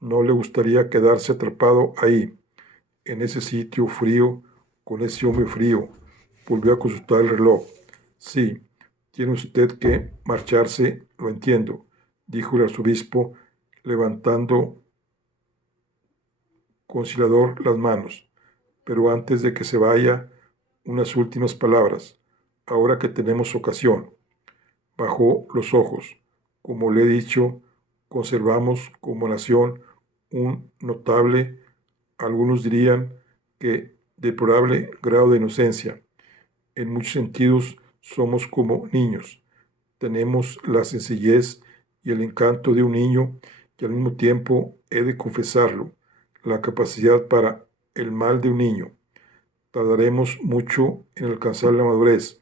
No le gustaría quedarse atrapado ahí, en ese sitio frío, con ese hombre frío. Volvió a consultar el reloj. Sí, tiene usted que marcharse, lo entiendo, dijo el arzobispo, levantando conciliador las manos. Pero antes de que se vaya, unas últimas palabras, ahora que tenemos ocasión. Bajó los ojos. Como le he dicho, conservamos como nación un notable, algunos dirían que deplorable grado de inocencia. En muchos sentidos somos como niños. Tenemos la sencillez y el encanto de un niño y al mismo tiempo, he de confesarlo, la capacidad para el mal de un niño. Tardaremos mucho en alcanzar la madurez.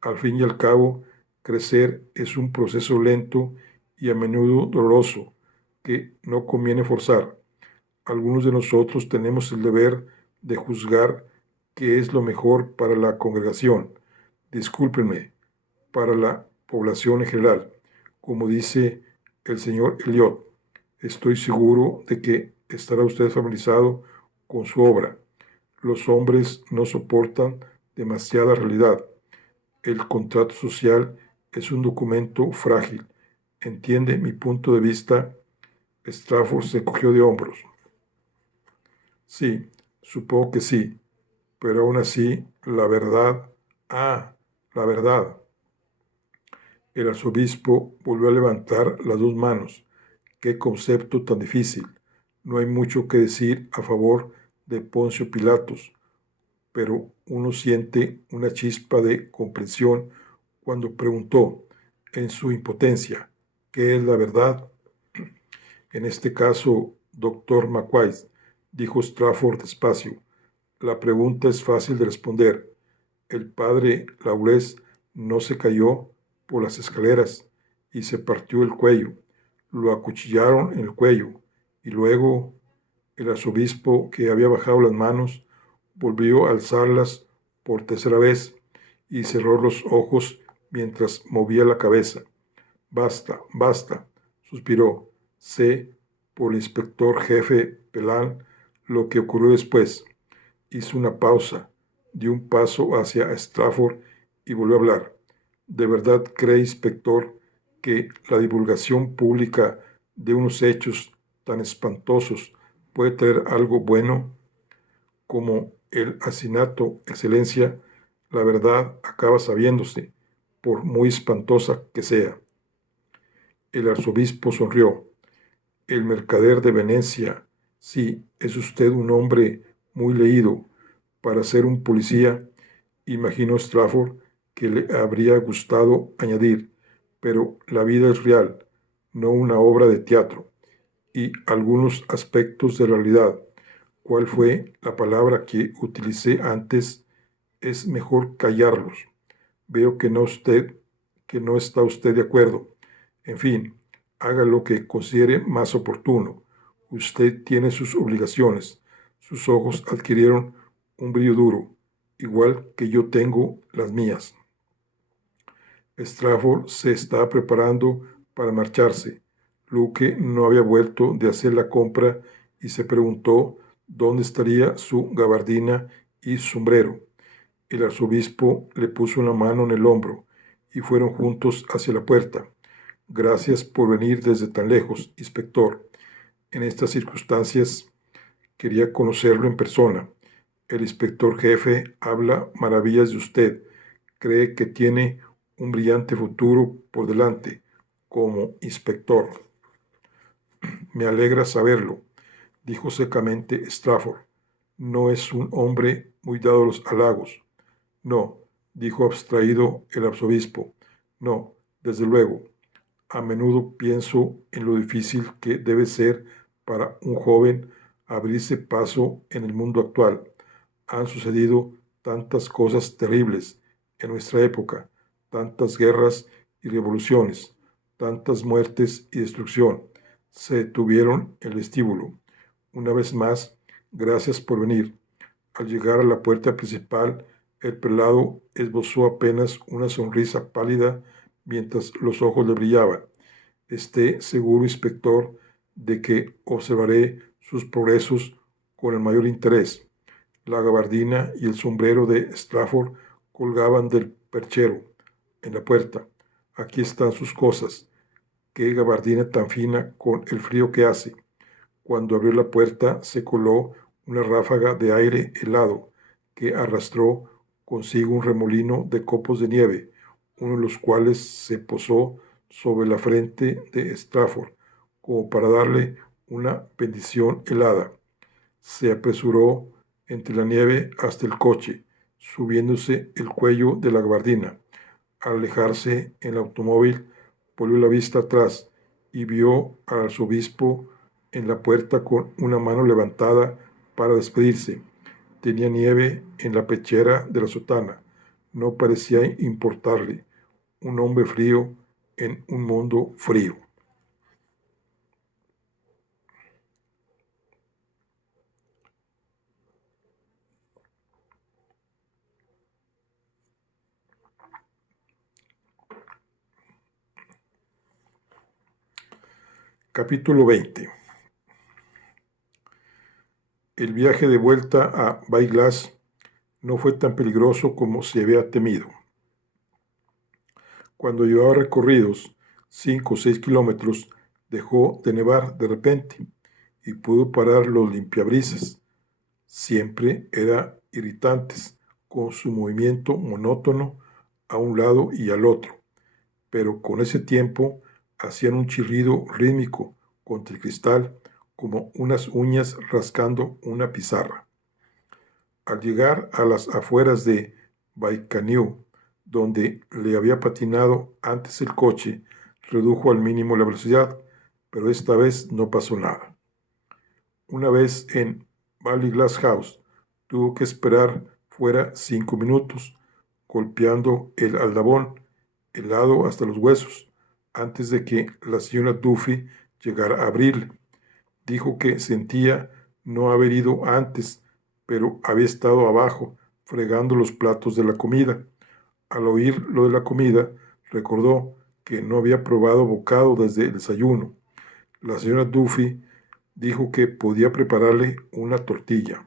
Al fin y al cabo, crecer es un proceso lento y a menudo doloroso que no conviene forzar. Algunos de nosotros tenemos el deber de juzgar qué es lo mejor para la congregación. Discúlpenme, para la población en general. Como dice el señor Eliot, estoy seguro de que estará usted familiarizado con su obra. Los hombres no soportan demasiada realidad. El contrato social es un documento frágil. ¿Entiende mi punto de vista? Strafford se cogió de hombros. Sí, supongo que sí, pero aún así, la verdad, la verdad. El arzobispo volvió a levantar las dos manos. Qué concepto tan difícil. No hay mucho que decir a favor de Poncio Pilatos, pero uno siente una chispa de comprensión cuando preguntó, en su impotencia, ¿qué es la verdad? En este caso, doctor McWhite, dijo Strafford despacio, la pregunta es fácil de responder. El padre Laurés no se cayó por las escaleras y se partió el cuello. Lo acuchillaron en el cuello y luego el arzobispo, que había bajado las manos, volvió a alzarlas por tercera vez y cerró los ojos mientras movía la cabeza. Basta, basta, suspiró. Sé por el inspector jefe Pelán lo que ocurrió después. Hizo una pausa, dio un paso hacia Strafford y volvió a hablar. ¿De verdad cree, inspector, que la divulgación pública de unos hechos tan espantosos puede traer algo bueno? Como el asesinato, excelencia, la verdad acaba sabiéndose, por muy espantosa que sea. El arzobispo sonrió. El mercader de Venecia, sí, es usted un hombre muy leído. Para ser un policía, imaginó Strafford que le habría gustado añadir, pero la vida es real, no una obra de teatro, y algunos aspectos de realidad. ¿Cuál fue la palabra que utilicé antes? Es mejor callarlos. Veo que no está usted de acuerdo. En fin, haga lo que considere más oportuno. Usted tiene sus obligaciones. Sus ojos adquirieron un brillo duro, igual que yo tengo las mías. Strafford se estaba preparando para marcharse. Luke no había vuelto de hacer la compra y se preguntó dónde estaría su gabardina y su sombrero. El arzobispo le puso una mano en el hombro y fueron juntos hacia la puerta. Gracias por venir desde tan lejos, inspector. En estas circunstancias quería conocerlo en persona. El inspector jefe habla maravillas de usted. Cree que tiene un brillante futuro por delante como inspector. Me alegra saberlo, dijo secamente Strafford. No es un hombre muy dado a los halagos. No, dijo abstraído el arzobispo. No, desde luego. A menudo pienso en lo difícil que debe ser para un joven abrirse paso en el mundo actual. Han sucedido tantas cosas terribles en nuestra época, tantas guerras y revoluciones, tantas muertes y destrucción. Se detuvieron en el vestíbulo. Una vez más, gracias por venir. Al llegar a la puerta principal, el prelado esbozó apenas una sonrisa pálida mientras los ojos le brillaban. Esté seguro, inspector, de que observaré sus progresos con el mayor interés. La gabardina y el sombrero de Strafford colgaban del perchero en la puerta. Aquí están sus cosas. Qué gabardina tan fina con el frío que hace. Cuando abrió la puerta se coló una ráfaga de aire helado que arrastró consigo un remolino de copos de nieve, uno de los cuales se posó sobre la frente de Strafford, como para darle una bendición helada. Se apresuró entre la nieve hasta el coche, subiéndose el cuello de la gabardina. Al alejarse en el automóvil, volvió la vista atrás y vio al arzobispo en la puerta con una mano levantada para despedirse. Tenía nieve en la pechera de la sotana. No parecía importarle. Un hombre frío en un mundo frío. Capítulo 20. El viaje de vuelta a Baiglass no fue tan peligroso como se había temido. Cuando llevaba recorridos 5 o 6 kilómetros, dejó de nevar de repente y pudo parar los limpiabrisas. Siempre eran irritantes con su movimiento monótono a un lado y al otro, pero con ese tiempo hacían un chirrido rítmico contra el cristal como unas uñas rascando una pizarra. Al llegar a las afueras de Baikaniu, donde le había patinado antes el coche, redujo al mínimo la velocidad, pero esta vez no pasó nada. Una vez en Valley Glass House, tuvo que esperar fuera 5 minutos, golpeando el aldabón, helado hasta los huesos, antes de que la señora Duffy llegara a abrirle. Dijo que sentía no haber ido antes, pero había estado abajo, fregando los platos de la comida. Al oír lo de la comida, recordó que no había probado bocado desde el desayuno. La señora Duffy dijo que podía prepararle una tortilla.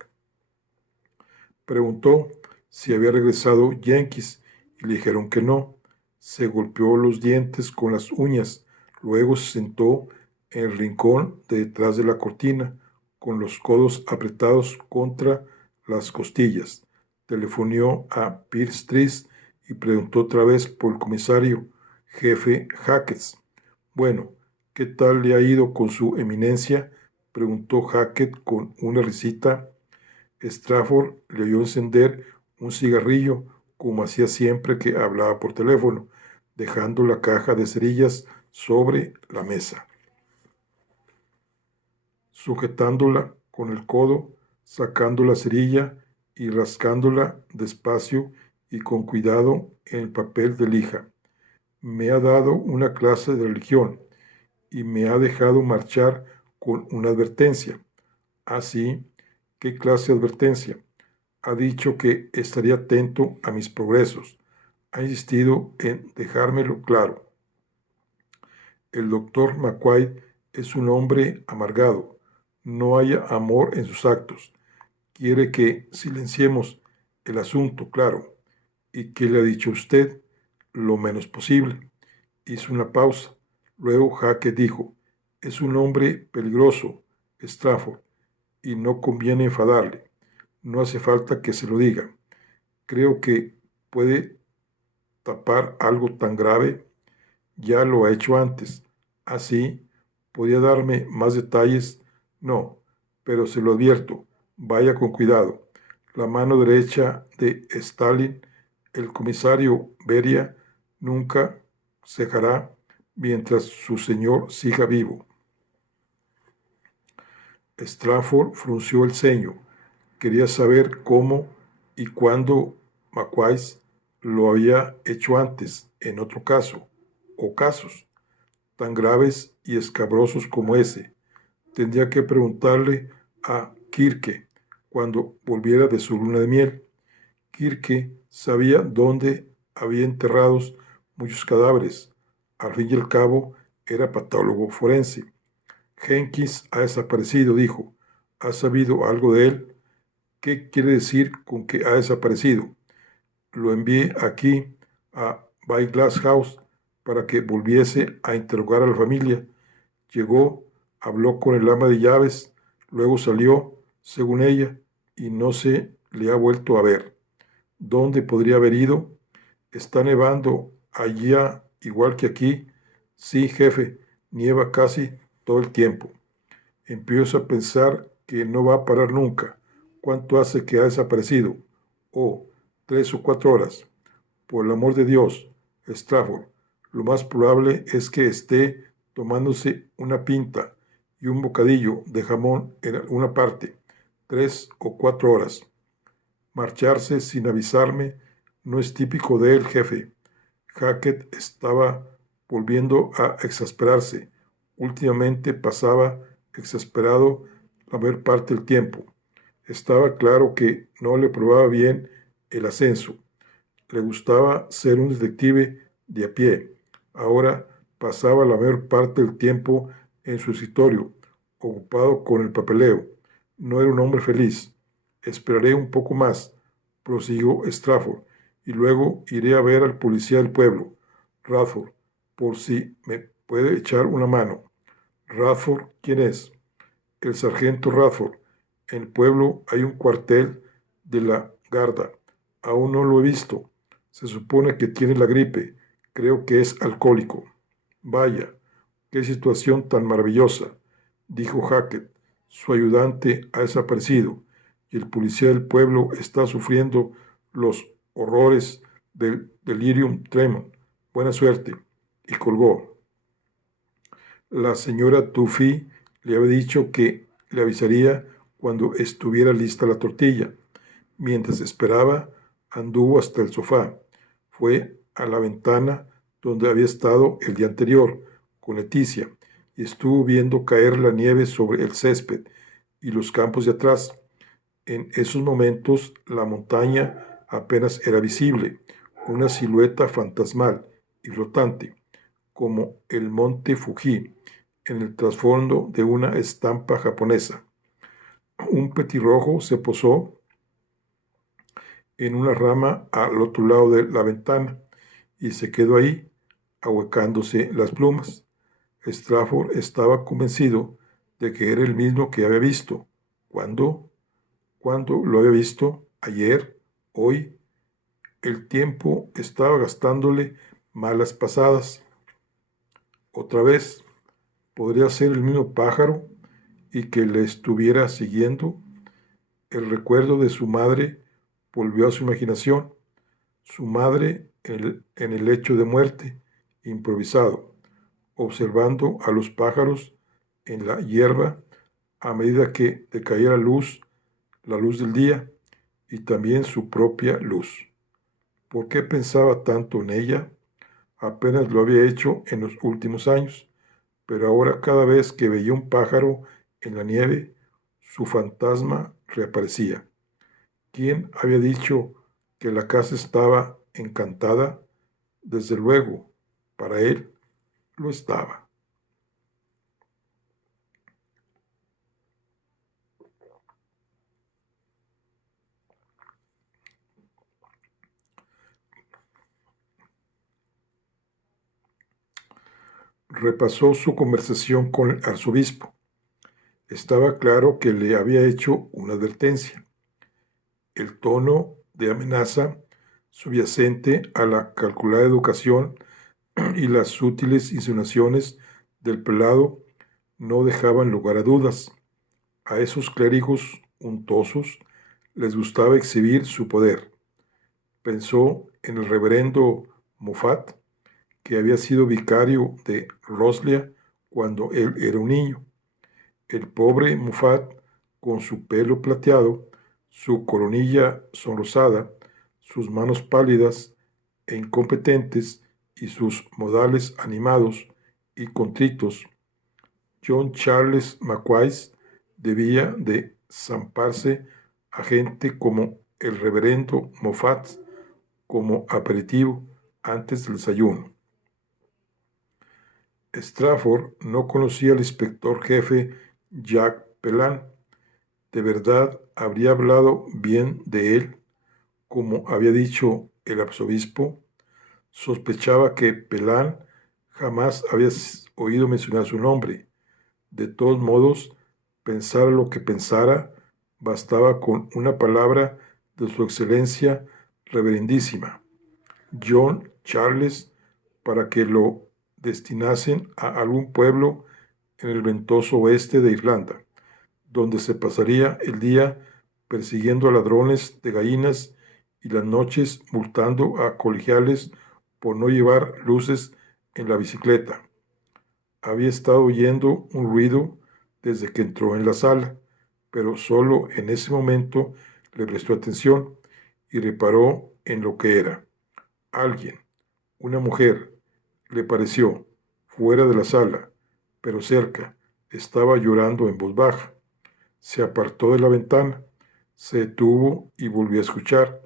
Preguntó si había regresado Jenkins y le dijeron que no. Se golpeó los dientes con las uñas, luego se sentó en el rincón de detrás de la cortina, con los codos apretados contra las costillas. Telefonió a Pierce Street y preguntó otra vez por el comisario jefe Hackett. Bueno, ¿qué tal le ha ido con su eminencia?, preguntó Hackett con una risita. Strafford le oyó encender un cigarrillo, como hacía siempre que hablaba por teléfono, dejando la caja de cerillas sobre la mesa. Sujetándola con el codo, sacando la cerilla y rascándola despacio y con cuidado en el papel de lija. Me ha dado una clase de religión y me ha dejado marchar con una advertencia. ¿Ah, sí? ¿Qué clase de advertencia? Ha dicho que estaría atento a mis progresos. Ha insistido en dejármelo claro. El doctor McQuaid es un hombre amargado. No hay amor en sus actos. Quiere que silenciemos el asunto, claro. ¿Y qué le ha dicho usted? Lo menos posible. Hizo una pausa. Luego Hackett dijo: es un hombre peligroso, Strafford, y no conviene enfadarle. No hace falta que se lo diga. Creo que puede tapar algo tan grave. Ya lo ha hecho antes. Así, ¿podría darme más detalles? No, pero se lo advierto, vaya con cuidado. La mano derecha de Stalin, el comisario Beria, nunca cejará mientras su señor siga vivo. Strafford frunció el ceño. Quería saber cómo y cuándo McQuaid lo había hecho antes, en otro caso, o casos tan graves y escabrosos como ese. Tendría que preguntarle a Kirke cuando volviera de su luna de miel. Kirke sabía dónde había enterrados muchos cadáveres. Al fin y al cabo, era patólogo forense. Jenkins ha desaparecido, dijo. ¿Has sabido algo de él? ¿Qué quiere decir con que ha desaparecido? Lo envié aquí a Baiglass House para que volviese a interrogar a la familia. Llegó, habló con el ama de llaves, luego salió, según ella, y no se le ha vuelto a ver. ¿Dónde podría haber ido? Está nevando allá igual que aquí. Sí, jefe, nieva casi todo el tiempo. Empiezo a pensar que no va a parar nunca. ¿Cuánto hace que ha desaparecido? Oh, 3 o 4 horas. Por el amor de Dios, Strafford, lo más probable es que esté tomándose una pinta y un bocadillo de jamón en alguna parte. 3 o 4 horas. Marcharse sin avisarme no es típico de él, jefe. Hackett estaba volviendo a exasperarse. Últimamente pasaba exasperado la mayor parte del tiempo. Estaba claro que no le probaba bien el ascenso. Le gustaba ser un detective de a pie. Ahora pasaba la mayor parte del tiempo en su escritorio, ocupado con el papeleo. No era un hombre feliz. Esperaré un poco más, prosiguió Strafford, y luego iré a ver al policía del pueblo, Radford, por si me puede echar una mano. Radford, ¿quién es? El sargento Radford. En el pueblo hay un cuartel de la Garda. Aún no lo he visto. Se supone que tiene la gripe. Creo que es alcohólico. Vaya, qué situación tan maravillosa, dijo Hackett. Su ayudante ha desaparecido y el policía del pueblo está sufriendo los horrores del delirium tremens. Buena suerte. Y colgó. La señora Tuffy le había dicho que le avisaría cuando estuviera lista la tortilla. Mientras esperaba, anduvo hasta el sofá. Fue a la ventana donde había estado el día anterior con Leticia y estuvo viendo caer la nieve sobre el césped y los campos de atrás. En esos momentos la montaña apenas era visible, una silueta fantasmal y flotante, como el monte Fuji, en el trasfondo de una estampa japonesa. Un petirrojo se posó en una rama al otro lado de la ventana y se quedó ahí, ahuecándose las plumas. Strafford estaba convencido de que era el mismo que había visto. ¿Cuándo? ¿Cuándo lo había visto? ¿Ayer? ¿Hoy? El tiempo estaba gastándole malas pasadas. Otra vez, podría ser el mismo pájaro y que le estuviera siguiendo. El recuerdo de su madre volvió a su imaginación. Su madre en el lecho de muerte, improvisado, observando a los pájaros en la hierba a medida que decaía la luz del día y también su propia luz. ¿Por qué pensaba tanto en ella? Apenas lo había hecho en los últimos años, pero ahora cada vez que veía un pájaro en la nieve, su fantasma reaparecía. ¿Quién había dicho que la casa estaba encantada? Desde luego, para él lo estaba. Repasó su conversación con el arzobispo. Estaba claro que le había hecho una advertencia. El tono de amenaza subyacente a la calculada educación y las sutiles insinuaciones del pelado no dejaban lugar a dudas. A esos clérigos untosos les gustaba exhibir su poder. Pensó en el reverendo Moffat, que había sido vicario de Roslia cuando él era un niño. El pobre Moffat, con su pelo plateado, su coronilla sonrosada, sus manos pálidas e incompetentes y sus modales animados y contritos, John Charles Mackay debía de zamparse a gente como el reverendo Moffat como aperitivo antes del desayuno. Strafford no conocía al inspector jefe Jack Pelan. ¿De verdad habría hablado bien de él, como había dicho el arzobispo? Sospechaba que Pelan jamás había oído mencionar su nombre. De todos modos, pensara lo que pensara, bastaba con una palabra de su excelencia reverendísima, John Charles, para que lo destinasen a algún pueblo en el ventoso oeste de Irlanda, donde se pasaría el día persiguiendo a ladrones de gallinas y las noches multando a colegiales por no llevar luces en la bicicleta. Había estado oyendo un ruido desde que entró en la sala, pero solo en ese momento le prestó atención y reparó en lo que era. Alguien, una mujer, le pareció, fuera de la sala, pero cerca, estaba llorando en voz baja. Se apartó de la ventana, se detuvo y volvió a escuchar.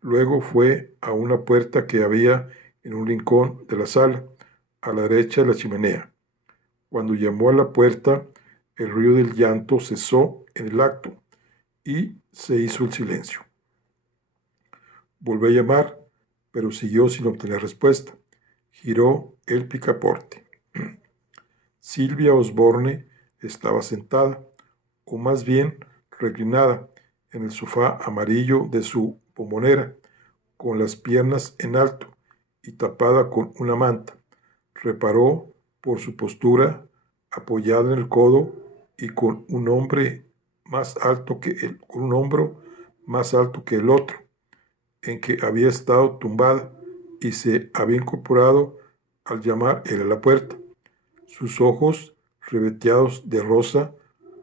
Luego fue a una puerta que había en un rincón de la sala, a la derecha de la chimenea. Cuando llamó a la puerta, el ruido del llanto cesó en el acto y se hizo el silencio. Volvió a llamar, pero siguió sin obtener respuesta. Giró el picaporte. Silvia Osborne estaba sentada, o más bien reclinada, en el sofá amarillo de su bombonera, con las piernas en alto y tapada con una manta. Reparó por su postura, apoyada en el codo y con un hombro más alto que el otro, en que había estado tumbada y se había incorporado al llamar él a la puerta. Sus ojos, ribeteados de rosa,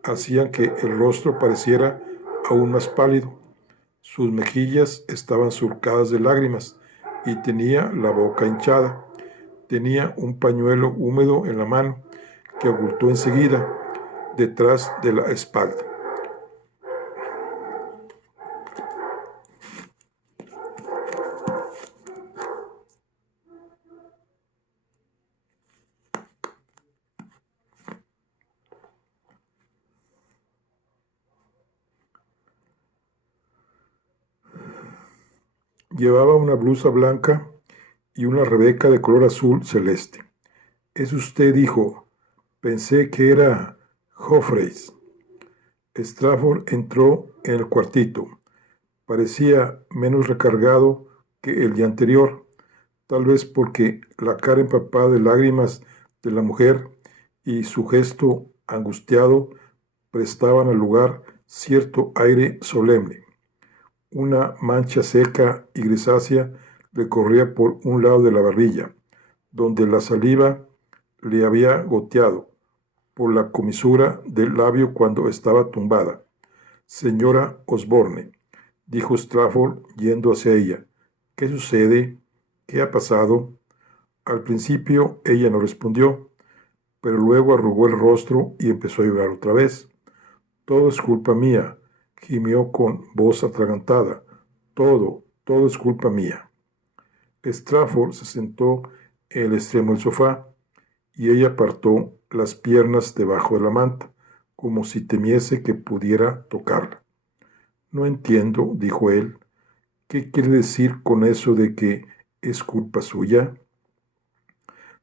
hacían que el rostro pareciera aún más pálido. Sus mejillas estaban surcadas de lágrimas y tenía la boca hinchada. Tenía un pañuelo húmedo en la mano que ocultó enseguida detrás de la espalda. Llevaba una blusa blanca y una rebeca de color azul celeste. «¿Es usted, hijo?» Pensé que era Jeffreys. Strafford entró en el cuartito. Parecía menos recargado que el día anterior, tal vez porque la cara empapada de lágrimas de la mujer y su gesto angustiado prestaban al lugar cierto aire solemne. Una mancha seca y grisácea le corría por un lado de la barbilla, donde la saliva le había goteado por la comisura del labio cuando estaba tumbada. «Señora Osborne», dijo Strafford yendo hacia ella. «¿Qué sucede? ¿Qué ha pasado?» Al principio ella no respondió, pero luego arrugó el rostro y empezó a llorar otra vez. «Todo es culpa mía», gimió con voz atragantada. Todo es culpa mía». Strafford se sentó en el extremo del sofá y ella apartó las piernas debajo de la manta, como si temiese que pudiera tocarla. «No entiendo», dijo él. «¿Qué quiere decir con eso de que es culpa suya?»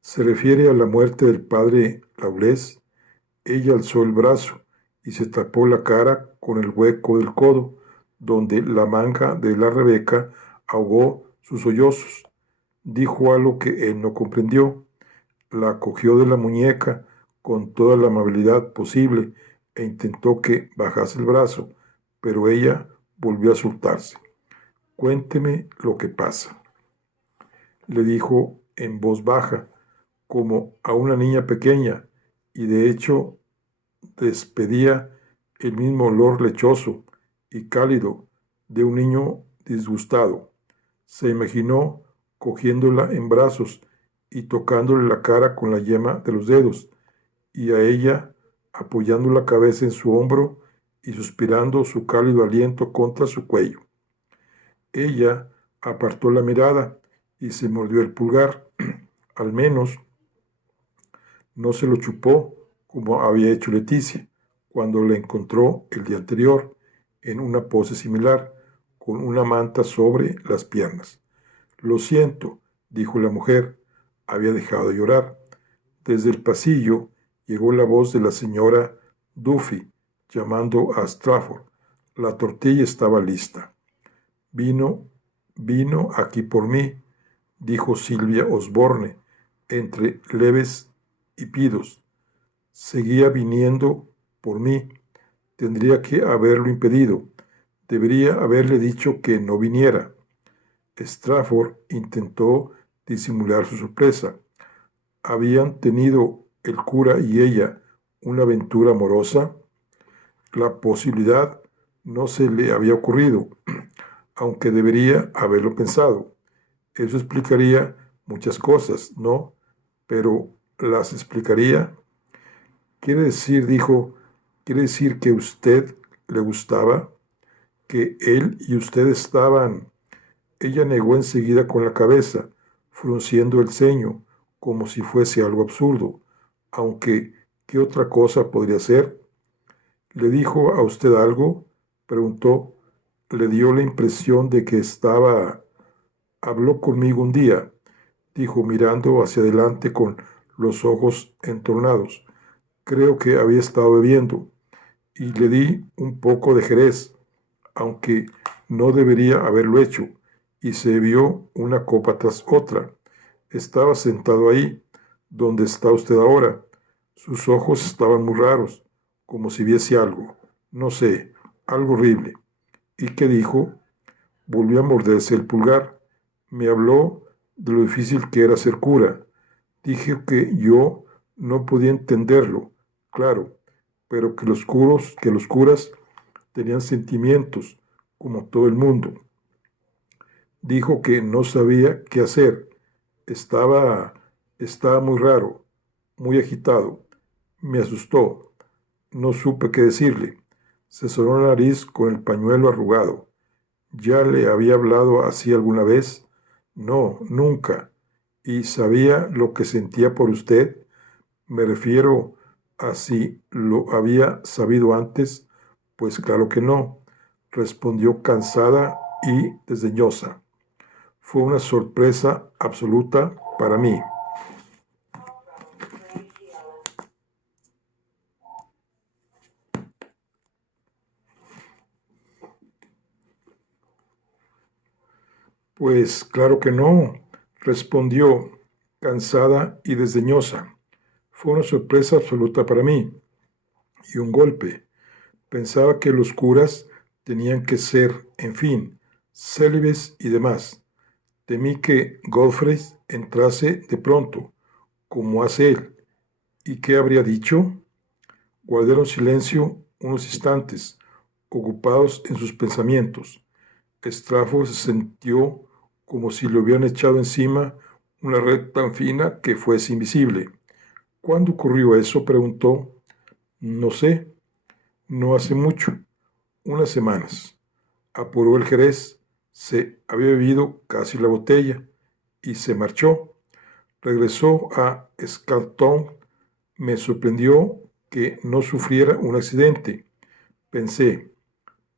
«¿Se refiere a la muerte del padre Lawless?» Ella alzó el brazo y se tapó la cara con el hueco del codo, donde la manga de la rebeca ahogó sus sollozos. Dijo algo que él no comprendió. La cogió de la muñeca con toda la amabilidad posible e intentó que bajase el brazo, pero ella volvió a soltarse. «Cuénteme lo que pasa», le dijo en voz baja, como a una niña pequeña, y de hecho despedía el mismo olor lechoso y cálido de un niño disgustado. Se imaginó cogiéndola en brazos y tocándole la cara con la yema de los dedos, y a ella apoyando la cabeza en su hombro y suspirando su cálido aliento contra su cuello. Ella apartó la mirada y se mordió el pulgar. Al menos no se lo chupó como había hecho Leticia cuando la encontró el día anterior en una pose similar, con una manta sobre las piernas. «Lo siento», dijo la mujer. Había dejado de llorar. Desde el pasillo llegó la voz de la señora Duffy llamando a Strafford. La tortilla estaba lista. Vino aquí por mí», dijo Silvia Osborne, entre leves hipidos. «Seguía viniendo por mí. Tendría que haberlo impedido. Debería haberle dicho que no viniera». Strafford intentó disimular su sorpresa. ¿Habían tenido el cura y ella una aventura amorosa? La posibilidad no se le había ocurrido, aunque debería haberlo pensado. Eso explicaría muchas cosas, ¿no? Pero ¿las explicaría? «Quiere decir que usted le gustaba, que él y usted estaban...» Ella negó enseguida con la cabeza, frunciendo el ceño, como si fuese algo absurdo. aunque ¿qué otra cosa podría ser? ¿Le dijo a usted algo?, preguntó. Le dio la impresión de que habló conmigo un día, dijo mirando hacia adelante con los ojos entornados. Creo que había estado bebiendo y le di un poco de jerez, aunque no debería haberlo hecho, y se bebió una copa tras otra. Estaba sentado ahí, donde está usted ahora. Sus ojos estaban muy raros, como si viese algo, no sé, algo horrible. ¿Y qué dijo? Volvió a morderse el pulgar. Me habló de lo difícil que era ser cura. Dije que yo no podía entenderlo, claro, pero que los curas tenían sentimientos, como todo el mundo. Dijo que no sabía qué hacer. Estaba, estaba muy raro, muy agitado. Me asustó. No supe qué decirle. Se sonó la nariz con el pañuelo arrugado. ¿Ya le había hablado así alguna vez? No, nunca. ¿Y sabía lo que sentía por usted? Me refiero a si lo había sabido antes. Pues claro que no, respondió cansada y desdeñosa. Fue una sorpresa absoluta para mí. Pues claro que no, respondió, cansada y desdeñosa. Fue una sorpresa absoluta para mí y un golpe. Pensaba que los curas tenían que ser, en fin, célibes y demás. Temí que Godfrey entrase de pronto, como hace él. ¿Y qué habría dicho? Guardaron silencio unos instantes, ocupados en sus pensamientos. Strafford se sintió como si le hubieran echado encima una red tan fina que fuese invisible. ¿Cuándo ocurrió eso?, preguntó. No sé, no hace mucho, unas semanas. Apuró el jerez, se había bebido casi la botella y se marchó. Regresó a Scranton. Me sorprendió que no sufriera un accidente. Pensé,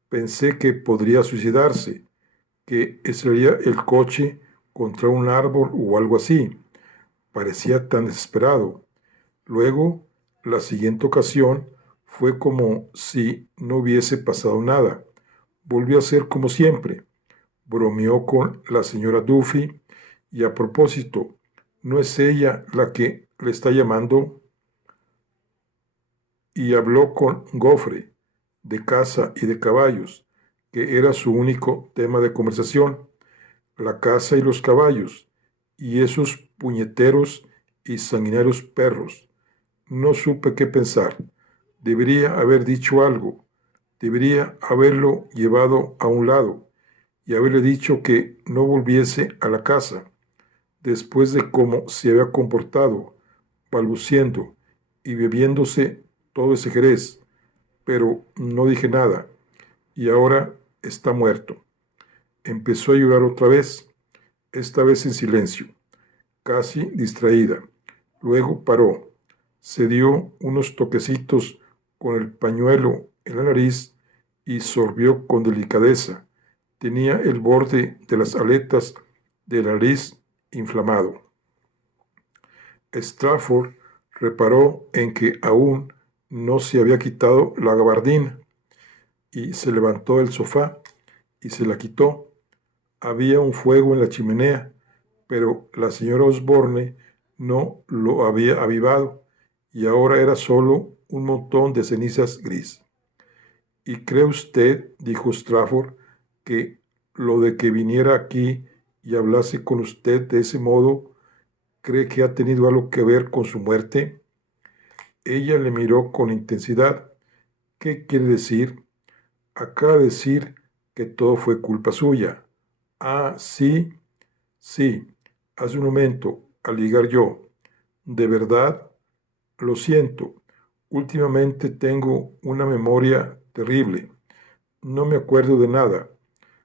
pensé que podría suicidarse, que estrellaría el coche contra un árbol o algo así. Parecía tan desesperado. Luego, la siguiente ocasión, fue como si no hubiese pasado nada. Volvió a ser como siempre. Bromeó con la señora Duffy y a propósito, ¿no es ella la que le está llamando? Y habló con Gofre, de caza y de caballos, que era su único tema de conversación, la caza y los caballos, y esos puñeteros y sanguinarios perros. No supe qué pensar. Debería haber dicho algo. Debería haberlo llevado a un lado y haberle dicho que no volviese a la casa, después de cómo se había comportado, balbuciendo y bebiéndose todo ese jerez, pero no dije nada, y ahora está muerto. Empezó a llorar otra vez, esta vez en silencio, casi distraída. Luego paró, se dio unos toquecitos con el pañuelo en la nariz y sorbió con delicadeza. Tenía el borde de las aletas de la nariz inflamado. Strafford reparó en que aún no se había quitado la gabardina y se levantó del sofá y se la quitó. Había un fuego en la chimenea, pero la señora Osborne no lo había avivado y ahora era solo un montón de cenizas gris. ¿Y cree usted, dijo Strafford, que lo de que viniera aquí y hablase con usted de ese modo, cree que ha tenido algo que ver con su muerte? Ella le miró con intensidad. ¿Qué quiere decir? Acaba de decir que todo fue culpa suya. Ah, sí, sí, hace un momento, al llegar yo. ¿De verdad? Lo siento. Últimamente tengo una memoria terrible. No me acuerdo de nada.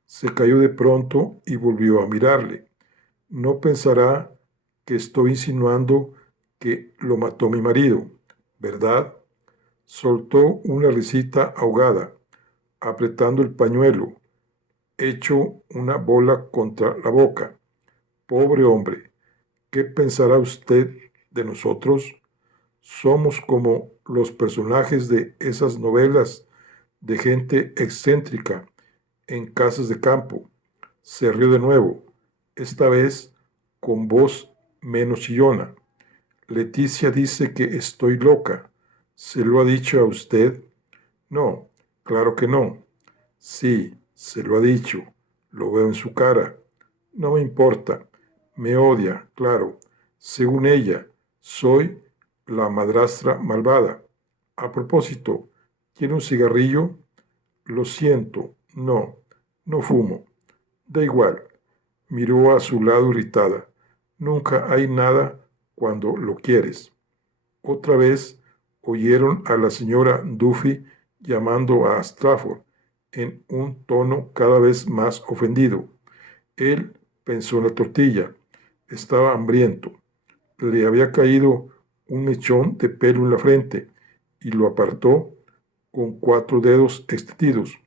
Se cayó de pronto y volvió a mirarle. No pensará que estoy insinuando que lo mató mi marido, ¿verdad? Soltó una risita ahogada, apretando el pañuelo, hecho una bola contra la boca. Pobre hombre, ¿qué pensará usted de nosotros? Somos como los personajes de esas novelas de gente excéntrica en casas de campo. Se rió de nuevo, esta vez con voz menos chillona. Leticia dice que estoy loca. ¿Se lo ha dicho a usted? No, claro que no. Sí, se lo ha dicho. Lo veo en su cara. No me importa. Me odia, claro. Según ella, soy la madrastra malvada. A propósito, ¿quiere un cigarrillo? Lo siento, no, no fumo. Da igual. Miró a su lado irritada. Nunca hay nada cuando lo quieres. Otra vez oyeron a la señora Duffy llamando a Strafford en un tono cada vez más ofendido. Él pensó en la tortilla. Estaba hambriento. Le había caído un mechón de pelo en la frente y lo apartó con 4 dedos extendidos.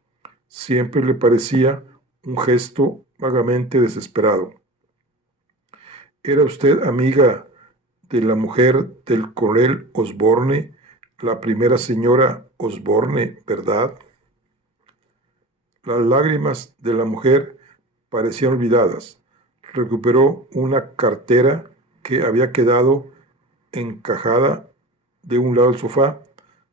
Siempre le parecía un gesto vagamente desesperado. ¿Era usted amiga de la mujer del coronel Osborne, la primera señora Osborne, verdad? Las lágrimas de la mujer parecían olvidadas. Recuperó una cartera que había quedado encajada de un lado del sofá,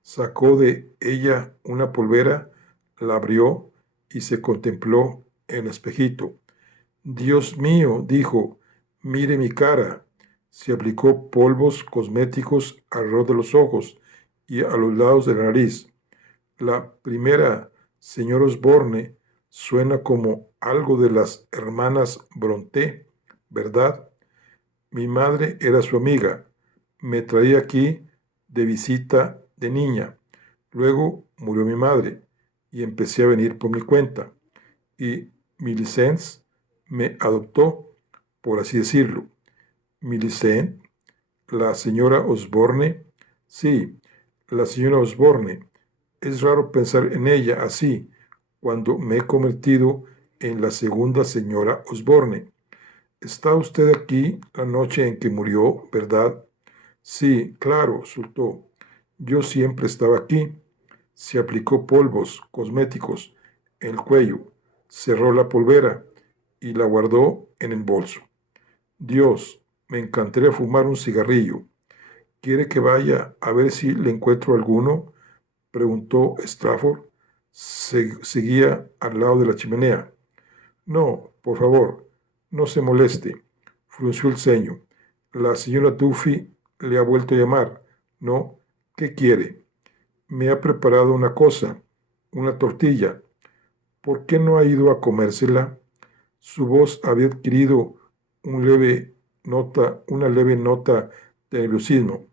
sacó de ella una polvera, la abrió y se contempló en el espejito. Dios mío, dijo, mire mi cara. Se aplicó polvos cosméticos alrededor de los ojos y a los lados de la nariz. La primera, señor Osborne, suena como algo de las hermanas Brontë, ¿verdad? Mi madre era su amiga. Me traía aquí de visita de niña. Luego murió mi madre y empecé a venir por mi cuenta. Y Millicent me adoptó, por así decirlo. Millicent, la señora Osborne. Sí, la señora Osborne. Es raro pensar en ella así, cuando me he convertido en la segunda señora Osborne. Está usted aquí la noche en que murió, ¿verdad? Sí, claro, soltó. Yo siempre estaba aquí. Se aplicó polvos cosméticos en el cuello, cerró la polvera y la guardó en el bolso. Dios, me encantaría fumar un cigarrillo. ¿Quiere que vaya a ver si le encuentro alguno? Preguntó Strafford. Seguía al lado de la chimenea. No, por favor, no se moleste. Frunció el ceño. La señora Duffy le ha vuelto a llamar. No, ¿qué quiere? Me ha preparado una cosa, una tortilla. ¿Por qué no ha ido a comérsela? Su voz había adquirido una leve nota de nerviosismo.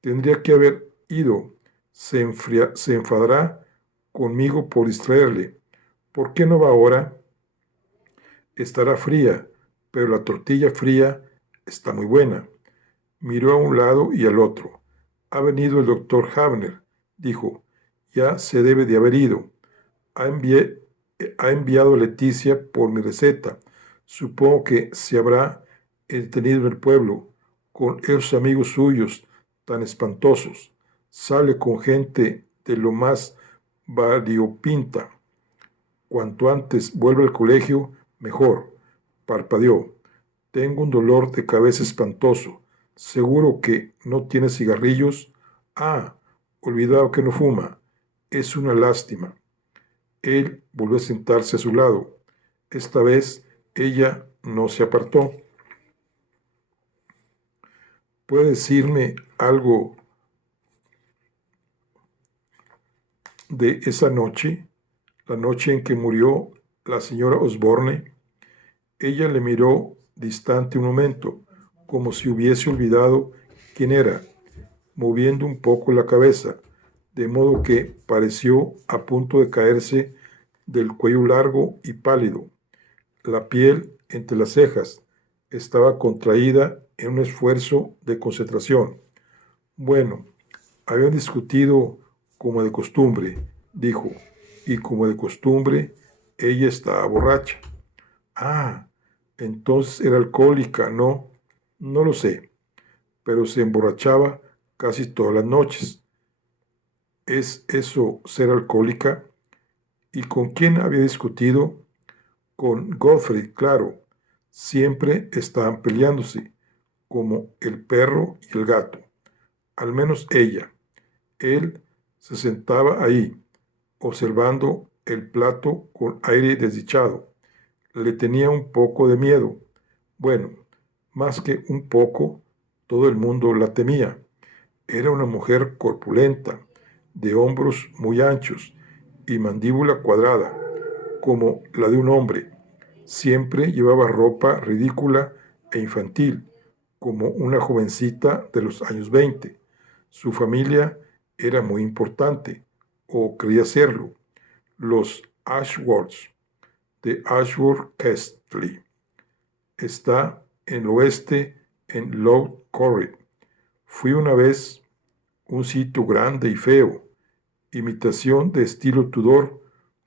Tendría que haber ido. Se enfadará conmigo por distraerle. ¿Por qué no va ahora? Estará fría, pero la tortilla fría está muy buena. Miró a un lado y al otro. Ha venido el doctor Havner, dijo. Ya se debe de haber ido. Ha enviado a Leticia por mi receta. Supongo que se habrá detenido en el pueblo con esos amigos suyos tan espantosos. Sale con gente de lo más variopinta. Cuanto antes vuelva al colegio, mejor. Parpadeó. Tengo un dolor de cabeza espantoso. ¿Seguro que no tiene cigarrillos? Ah, olvidado que no fuma. Es una lástima. Él volvió a sentarse a su lado. Esta vez ella no se apartó. ¿Puede decirme algo de esa noche? La noche en que murió la señora Osborne. Ella le miró distante un momento, como si hubiese olvidado quién era, moviendo un poco la cabeza, de modo que pareció a punto de caerse del cuello largo y pálido. La piel entre las cejas estaba contraída en un esfuerzo de concentración. Bueno, habían discutido como de costumbre, dijo, y como de costumbre, ella estaba borracha. Ah, entonces era alcohólica, ¿no? No lo sé, pero se emborrachaba casi todas las noches. ¿Es eso ser alcohólica? ¿Y con quién había discutido? Con Godfrey, claro. Siempre estaban peleándose, como el perro y el gato. Al menos ella. Él se sentaba ahí, observando el plato con aire desdichado. Le tenía un poco de miedo. Bueno, más que un poco, todo el mundo la temía. Era una mujer corpulenta, de hombros muy anchos y mandíbula cuadrada, como la de un hombre. Siempre llevaba ropa ridícula e infantil, como una jovencita de los años 20. Su familia era muy importante, o creía serlo, los Ashworths, de Ashworth Castle. Está en el oeste, en Lough Corrib. Fui una vez un sitio grande y feo, imitación de estilo Tudor,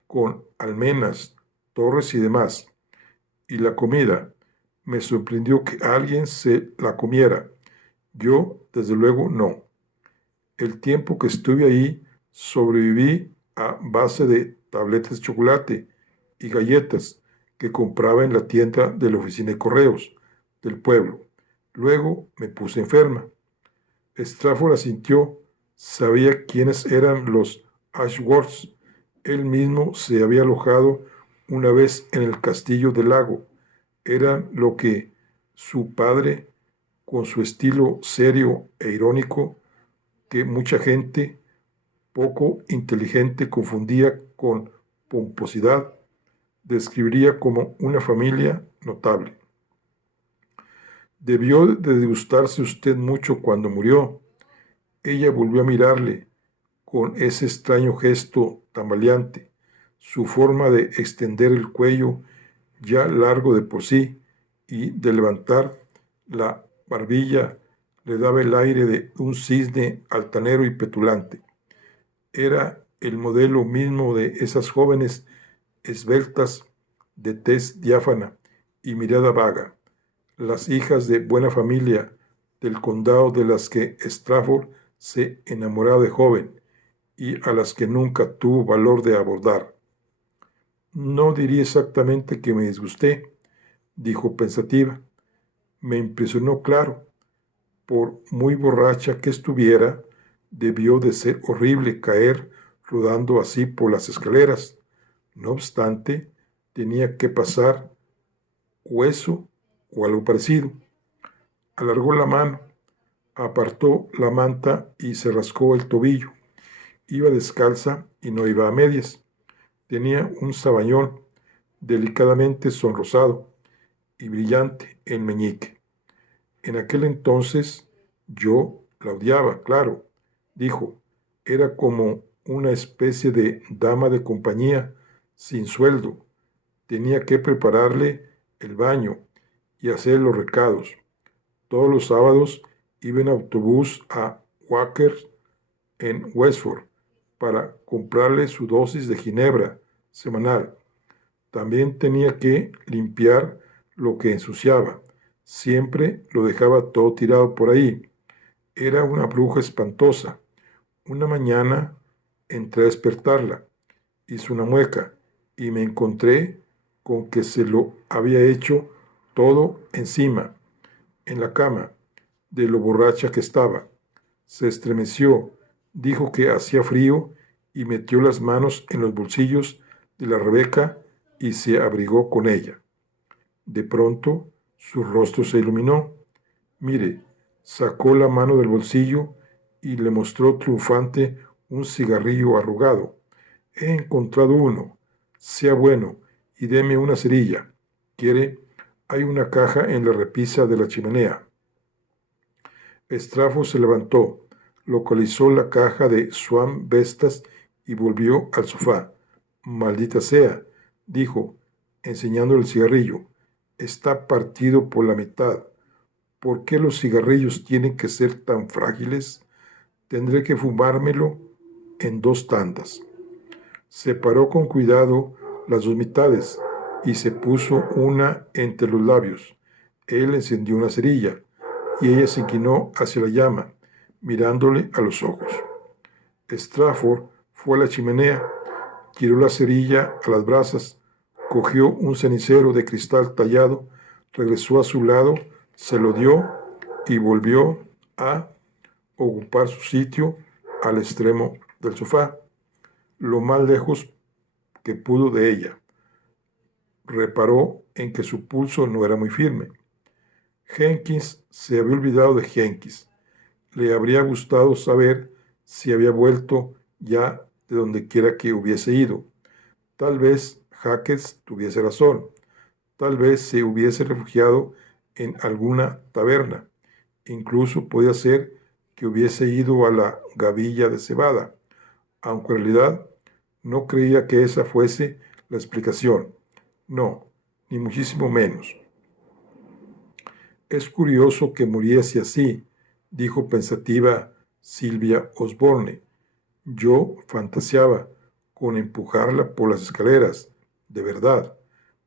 con almenas, torres y demás. Y la comida, me sorprendió que alguien se la comiera. Yo, desde luego, no. El tiempo que estuve ahí, sobreviví a base de tabletas de chocolate y galletas que compraba en la tienda de la oficina de correos del pueblo. Luego me puse enferma. Strafford asintió, sabía quiénes eran los Ashworths. Él mismo se había alojado una vez en el castillo del lago. Eran lo que su padre, con su estilo serio e irónico, que mucha gente poco inteligente confundía con pomposidad, describiría como una familia notable. Debió de disgustarse usted mucho cuando murió. Ella volvió a mirarle con ese extraño gesto tambaleante, su forma de extender el cuello ya largo de por sí y de levantar la barbilla le daba el aire de un cisne altanero y petulante. Era el modelo mismo de esas jóvenes esbeltas de tez diáfana y mirada vaga, las hijas de buena familia del condado de las que Strafford se enamoraba de joven y a las que nunca tuvo valor de abordar. No diría exactamente que me disgusté, dijo pensativa. Me impresionó, claro. Por muy borracha que estuviera, debió de ser horrible caer rodando así por las escaleras. No obstante, tenía que pasar o eso o algo parecido. Alargó la mano, apartó la manta y se rascó el tobillo. Iba descalza y no iba a medias. Tenía un sabañón delicadamente sonrosado y brillante en meñique. En aquel entonces yo la odiaba, claro, dijo. Era como una especie de dama de compañía sin sueldo. Tenía que prepararle el baño y hacer los recados. Todos los sábados iba en autobús a Walker's en Westford para comprarle su dosis de ginebra semanal. También tenía que limpiar lo que ensuciaba. Siempre lo dejaba todo tirado por ahí. Era una bruja espantosa. Una mañana entré a despertarla. Hizo una mueca y me encontré con que se lo había hecho todo encima, en la cama, de lo borracha que estaba. Se estremeció, dijo que hacía frío y metió las manos en los bolsillos de la Rebeca y se abrigó con ella. De pronto, su rostro se iluminó. Mire, sacó la mano del bolsillo y le mostró triunfante un cigarrillo arrugado. He encontrado uno. Sea bueno y deme una cerilla. ¿Quiere? Hay una caja en la repisa de la chimenea. Strafford se levantó, localizó la caja de Swan Vestas y volvió al sofá. Maldita sea, dijo, enseñando el cigarrillo. Está partido por la mitad. ¿Por qué los cigarrillos tienen que ser tan frágiles? Tendré que fumármelo en 2 tandas. Separó con cuidado las 2 mitades y se puso una entre los labios. Él encendió una cerilla y ella se inclinó hacia la llama, mirándole a los ojos. Strafford fue a la chimenea, tiró la cerilla a las brasas, cogió un cenicero de cristal tallado, regresó a su lado, se lo dio y volvió a ocupar su sitio al extremo del sofá, lo más lejos que pudo de ella. Reparó en que su pulso no era muy firme. Jenkins se había olvidado de Jenkins. Le habría gustado saber si había vuelto ya de donde quiera que hubiese ido. Tal vez Hackett tuviese razón. Tal vez se hubiese refugiado en alguna taberna. Incluso podía ser que hubiese ido a la Gavilla de Cebada, aunque en realidad no creía que esa fuese la explicación. No, ni muchísimo menos. Es curioso que muriese así, dijo pensativa Sylvia Osborne. Yo fantaseaba con empujarla por las escaleras, de verdad.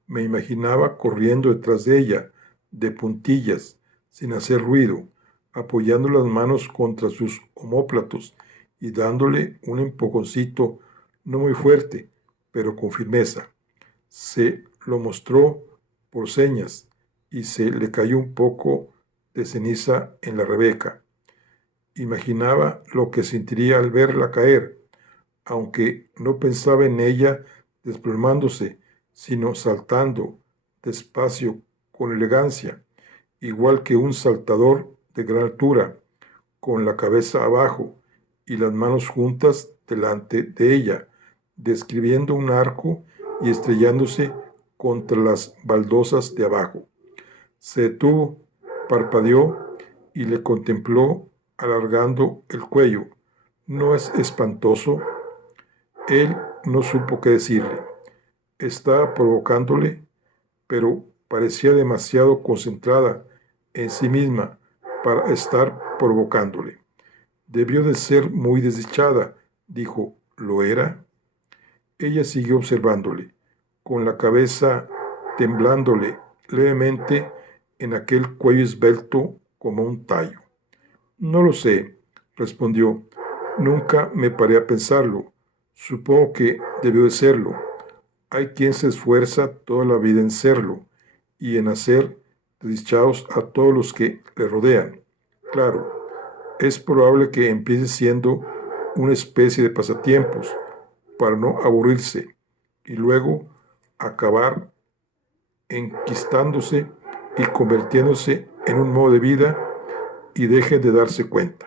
Me imaginaba corriendo detrás de ella, de puntillas, sin hacer ruido, apoyando las manos contra sus omóplatos y dándole un empujoncito no muy fuerte, pero con firmeza. Se lo mostró por señas y se le cayó un poco de ceniza en la Rebeca. Imaginaba lo que sentiría al verla caer, aunque no pensaba en ella desplomándose, sino saltando despacio, con elegancia, igual que un saltador de gran altura, con la cabeza abajo y las manos juntas delante de ella, describiendo un arco y estrellándose contra las baldosas de abajo. Se detuvo, parpadeó y le contempló alargando el cuello. ¿No es espantoso? Él no supo qué decirle. Estaba provocándole, pero parecía demasiado concentrada en sí misma para estar provocándole. Debió de ser muy desdichada, dijo. ¿Lo era? Ella siguió observándole, con la cabeza temblándole levemente en aquel cuello esbelto como un tallo. No lo sé, respondió. Nunca me paré a pensarlo. Supongo que debió de serlo. Hay quien se esfuerza toda la vida en serlo y en hacer desdichados a todos los que le rodean. Claro, es probable que empiece siendo una especie de pasatiempos para no aburrirse y luego acabar enquistándose y convirtiéndose en un modo de vida y deje de darse cuenta.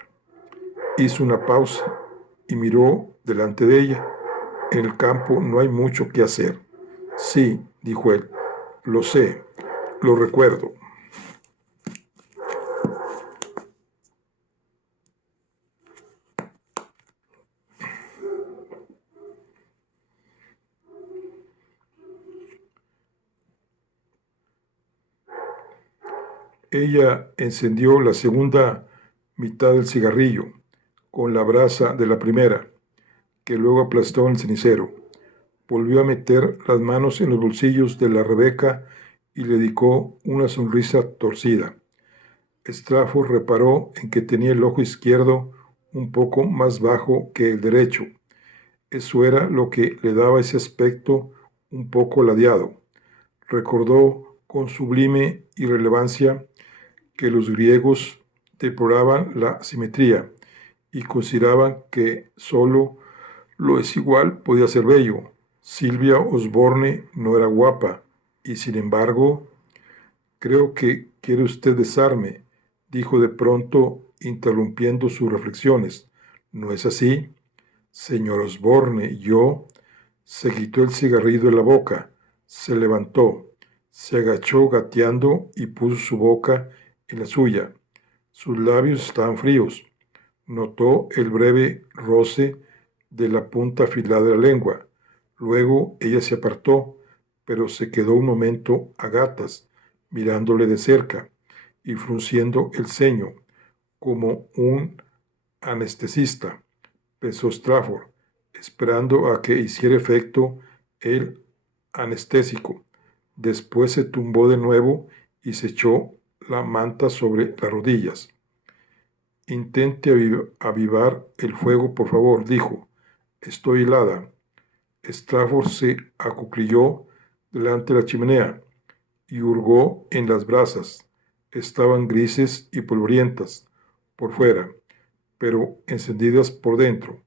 Hizo una pausa y miró delante de ella. En el campo no hay mucho que hacer. Sí, dijo él, lo sé, lo recuerdo. Ella encendió la segunda mitad del cigarrillo con la brasa de la primera, que luego aplastó en el cenicero. Volvió a meter las manos en los bolsillos de la Rebeca y le dedicó una sonrisa torcida. Strafford reparó en que tenía el ojo izquierdo un poco más bajo que el derecho. Eso era lo que le daba ese aspecto un poco ladeado. Recordó con sublime irrelevancia que los griegos deploraban la simetría y consideraban que solo lo desigual podía ser bello. Sylvia Osborne no era guapa y sin embargo, creo que quiere usted besarme, dijo de pronto interrumpiendo sus reflexiones. ¿No es así? Señor Osborne, yo... Se quitó el cigarrillo de la boca, se levantó, se agachó gateando y puso su boca en la suya. Sus labios estaban fríos. Notó el breve roce de la punta afilada de la lengua. Luego ella se apartó, pero se quedó un momento a gatas, mirándole de cerca y frunciendo el ceño, como un anestesista, pensó Strafford, esperando a que hiciera efecto el anestésico. Después se tumbó de nuevo y se echó la manta sobre las rodillas. Intente avivar el fuego, por favor, dijo. Estoy helada. Strafford se acuclilló delante de la chimenea y hurgó en las brasas. Estaban grises y polvorientas por fuera, pero encendidas por dentro.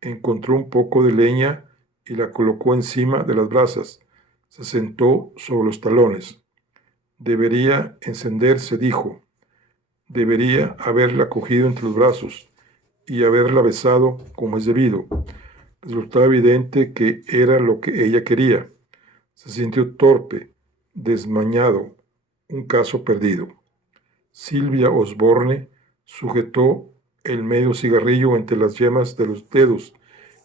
Encontró un poco de leña y la colocó encima de las brasas. Se sentó sobre los talones. Debería encenderse, dijo. Debería haberla cogido entre los brazos y haberla besado como es debido. Resultaba evidente que era lo que ella quería. Se sintió torpe, desmañado, un caso perdido. Sylvia Osborne sujetó el medio cigarrillo entre las yemas de los dedos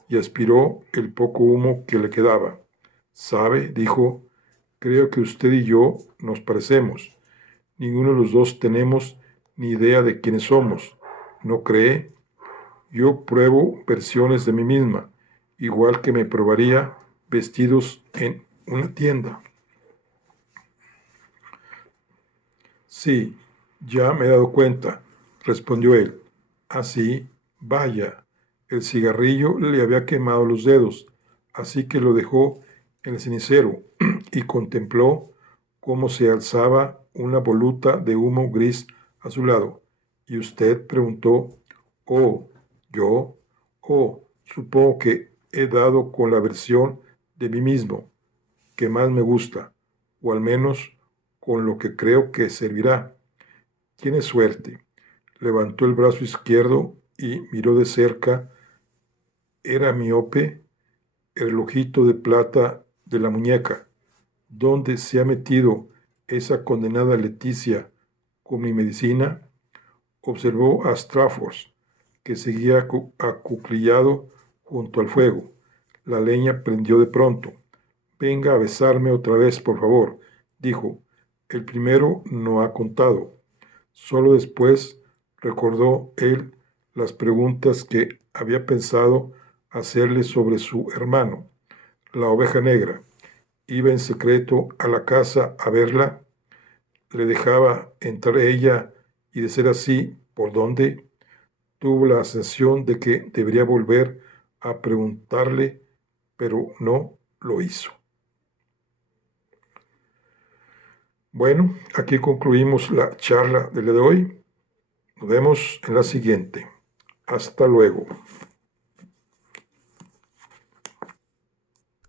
y aspiró el poco humo que le quedaba. ¿Sabe?, dijo, creo que usted y yo nos parecemos. Ninguno de los dos tenemos ni idea de quiénes somos. ¿No cree? Yo pruebo versiones de mí misma, igual que me probaría vestidos en una tienda. Sí, ya me he dado cuenta, respondió él. Así, vaya, el cigarrillo le había quemado los dedos, así que lo dejó en el cenicero y contempló cómo se alzaba una voluta de humo gris a su lado. ¿Y usted?, preguntó. Oh, yo. Oh, supongo que he dado con la versión de mí mismo que más me gusta, o al menos con lo que creo que servirá. Tiene suerte. Levantó el brazo izquierdo y miró de cerca. Era miope el relojito de plata de la muñeca. ¿Dónde se ha metido esa condenada Leticia con mi medicina? Observó a Strafford, que seguía acuclillado junto al fuego. La leña prendió de pronto. Venga a besarme otra vez, por favor, dijo. El primero no ha contado. Solo después recordó él las preguntas que había pensado hacerle sobre su hermano, la oveja negra. Iba en secreto a la casa a verla. Le dejaba entrar ella y, de ser así, ¿por dónde? Tuvo la sensación de que debería volver a preguntarle, pero no lo hizo. Bueno, aquí concluimos la charla del día de hoy. Nos vemos en la siguiente. Hasta luego.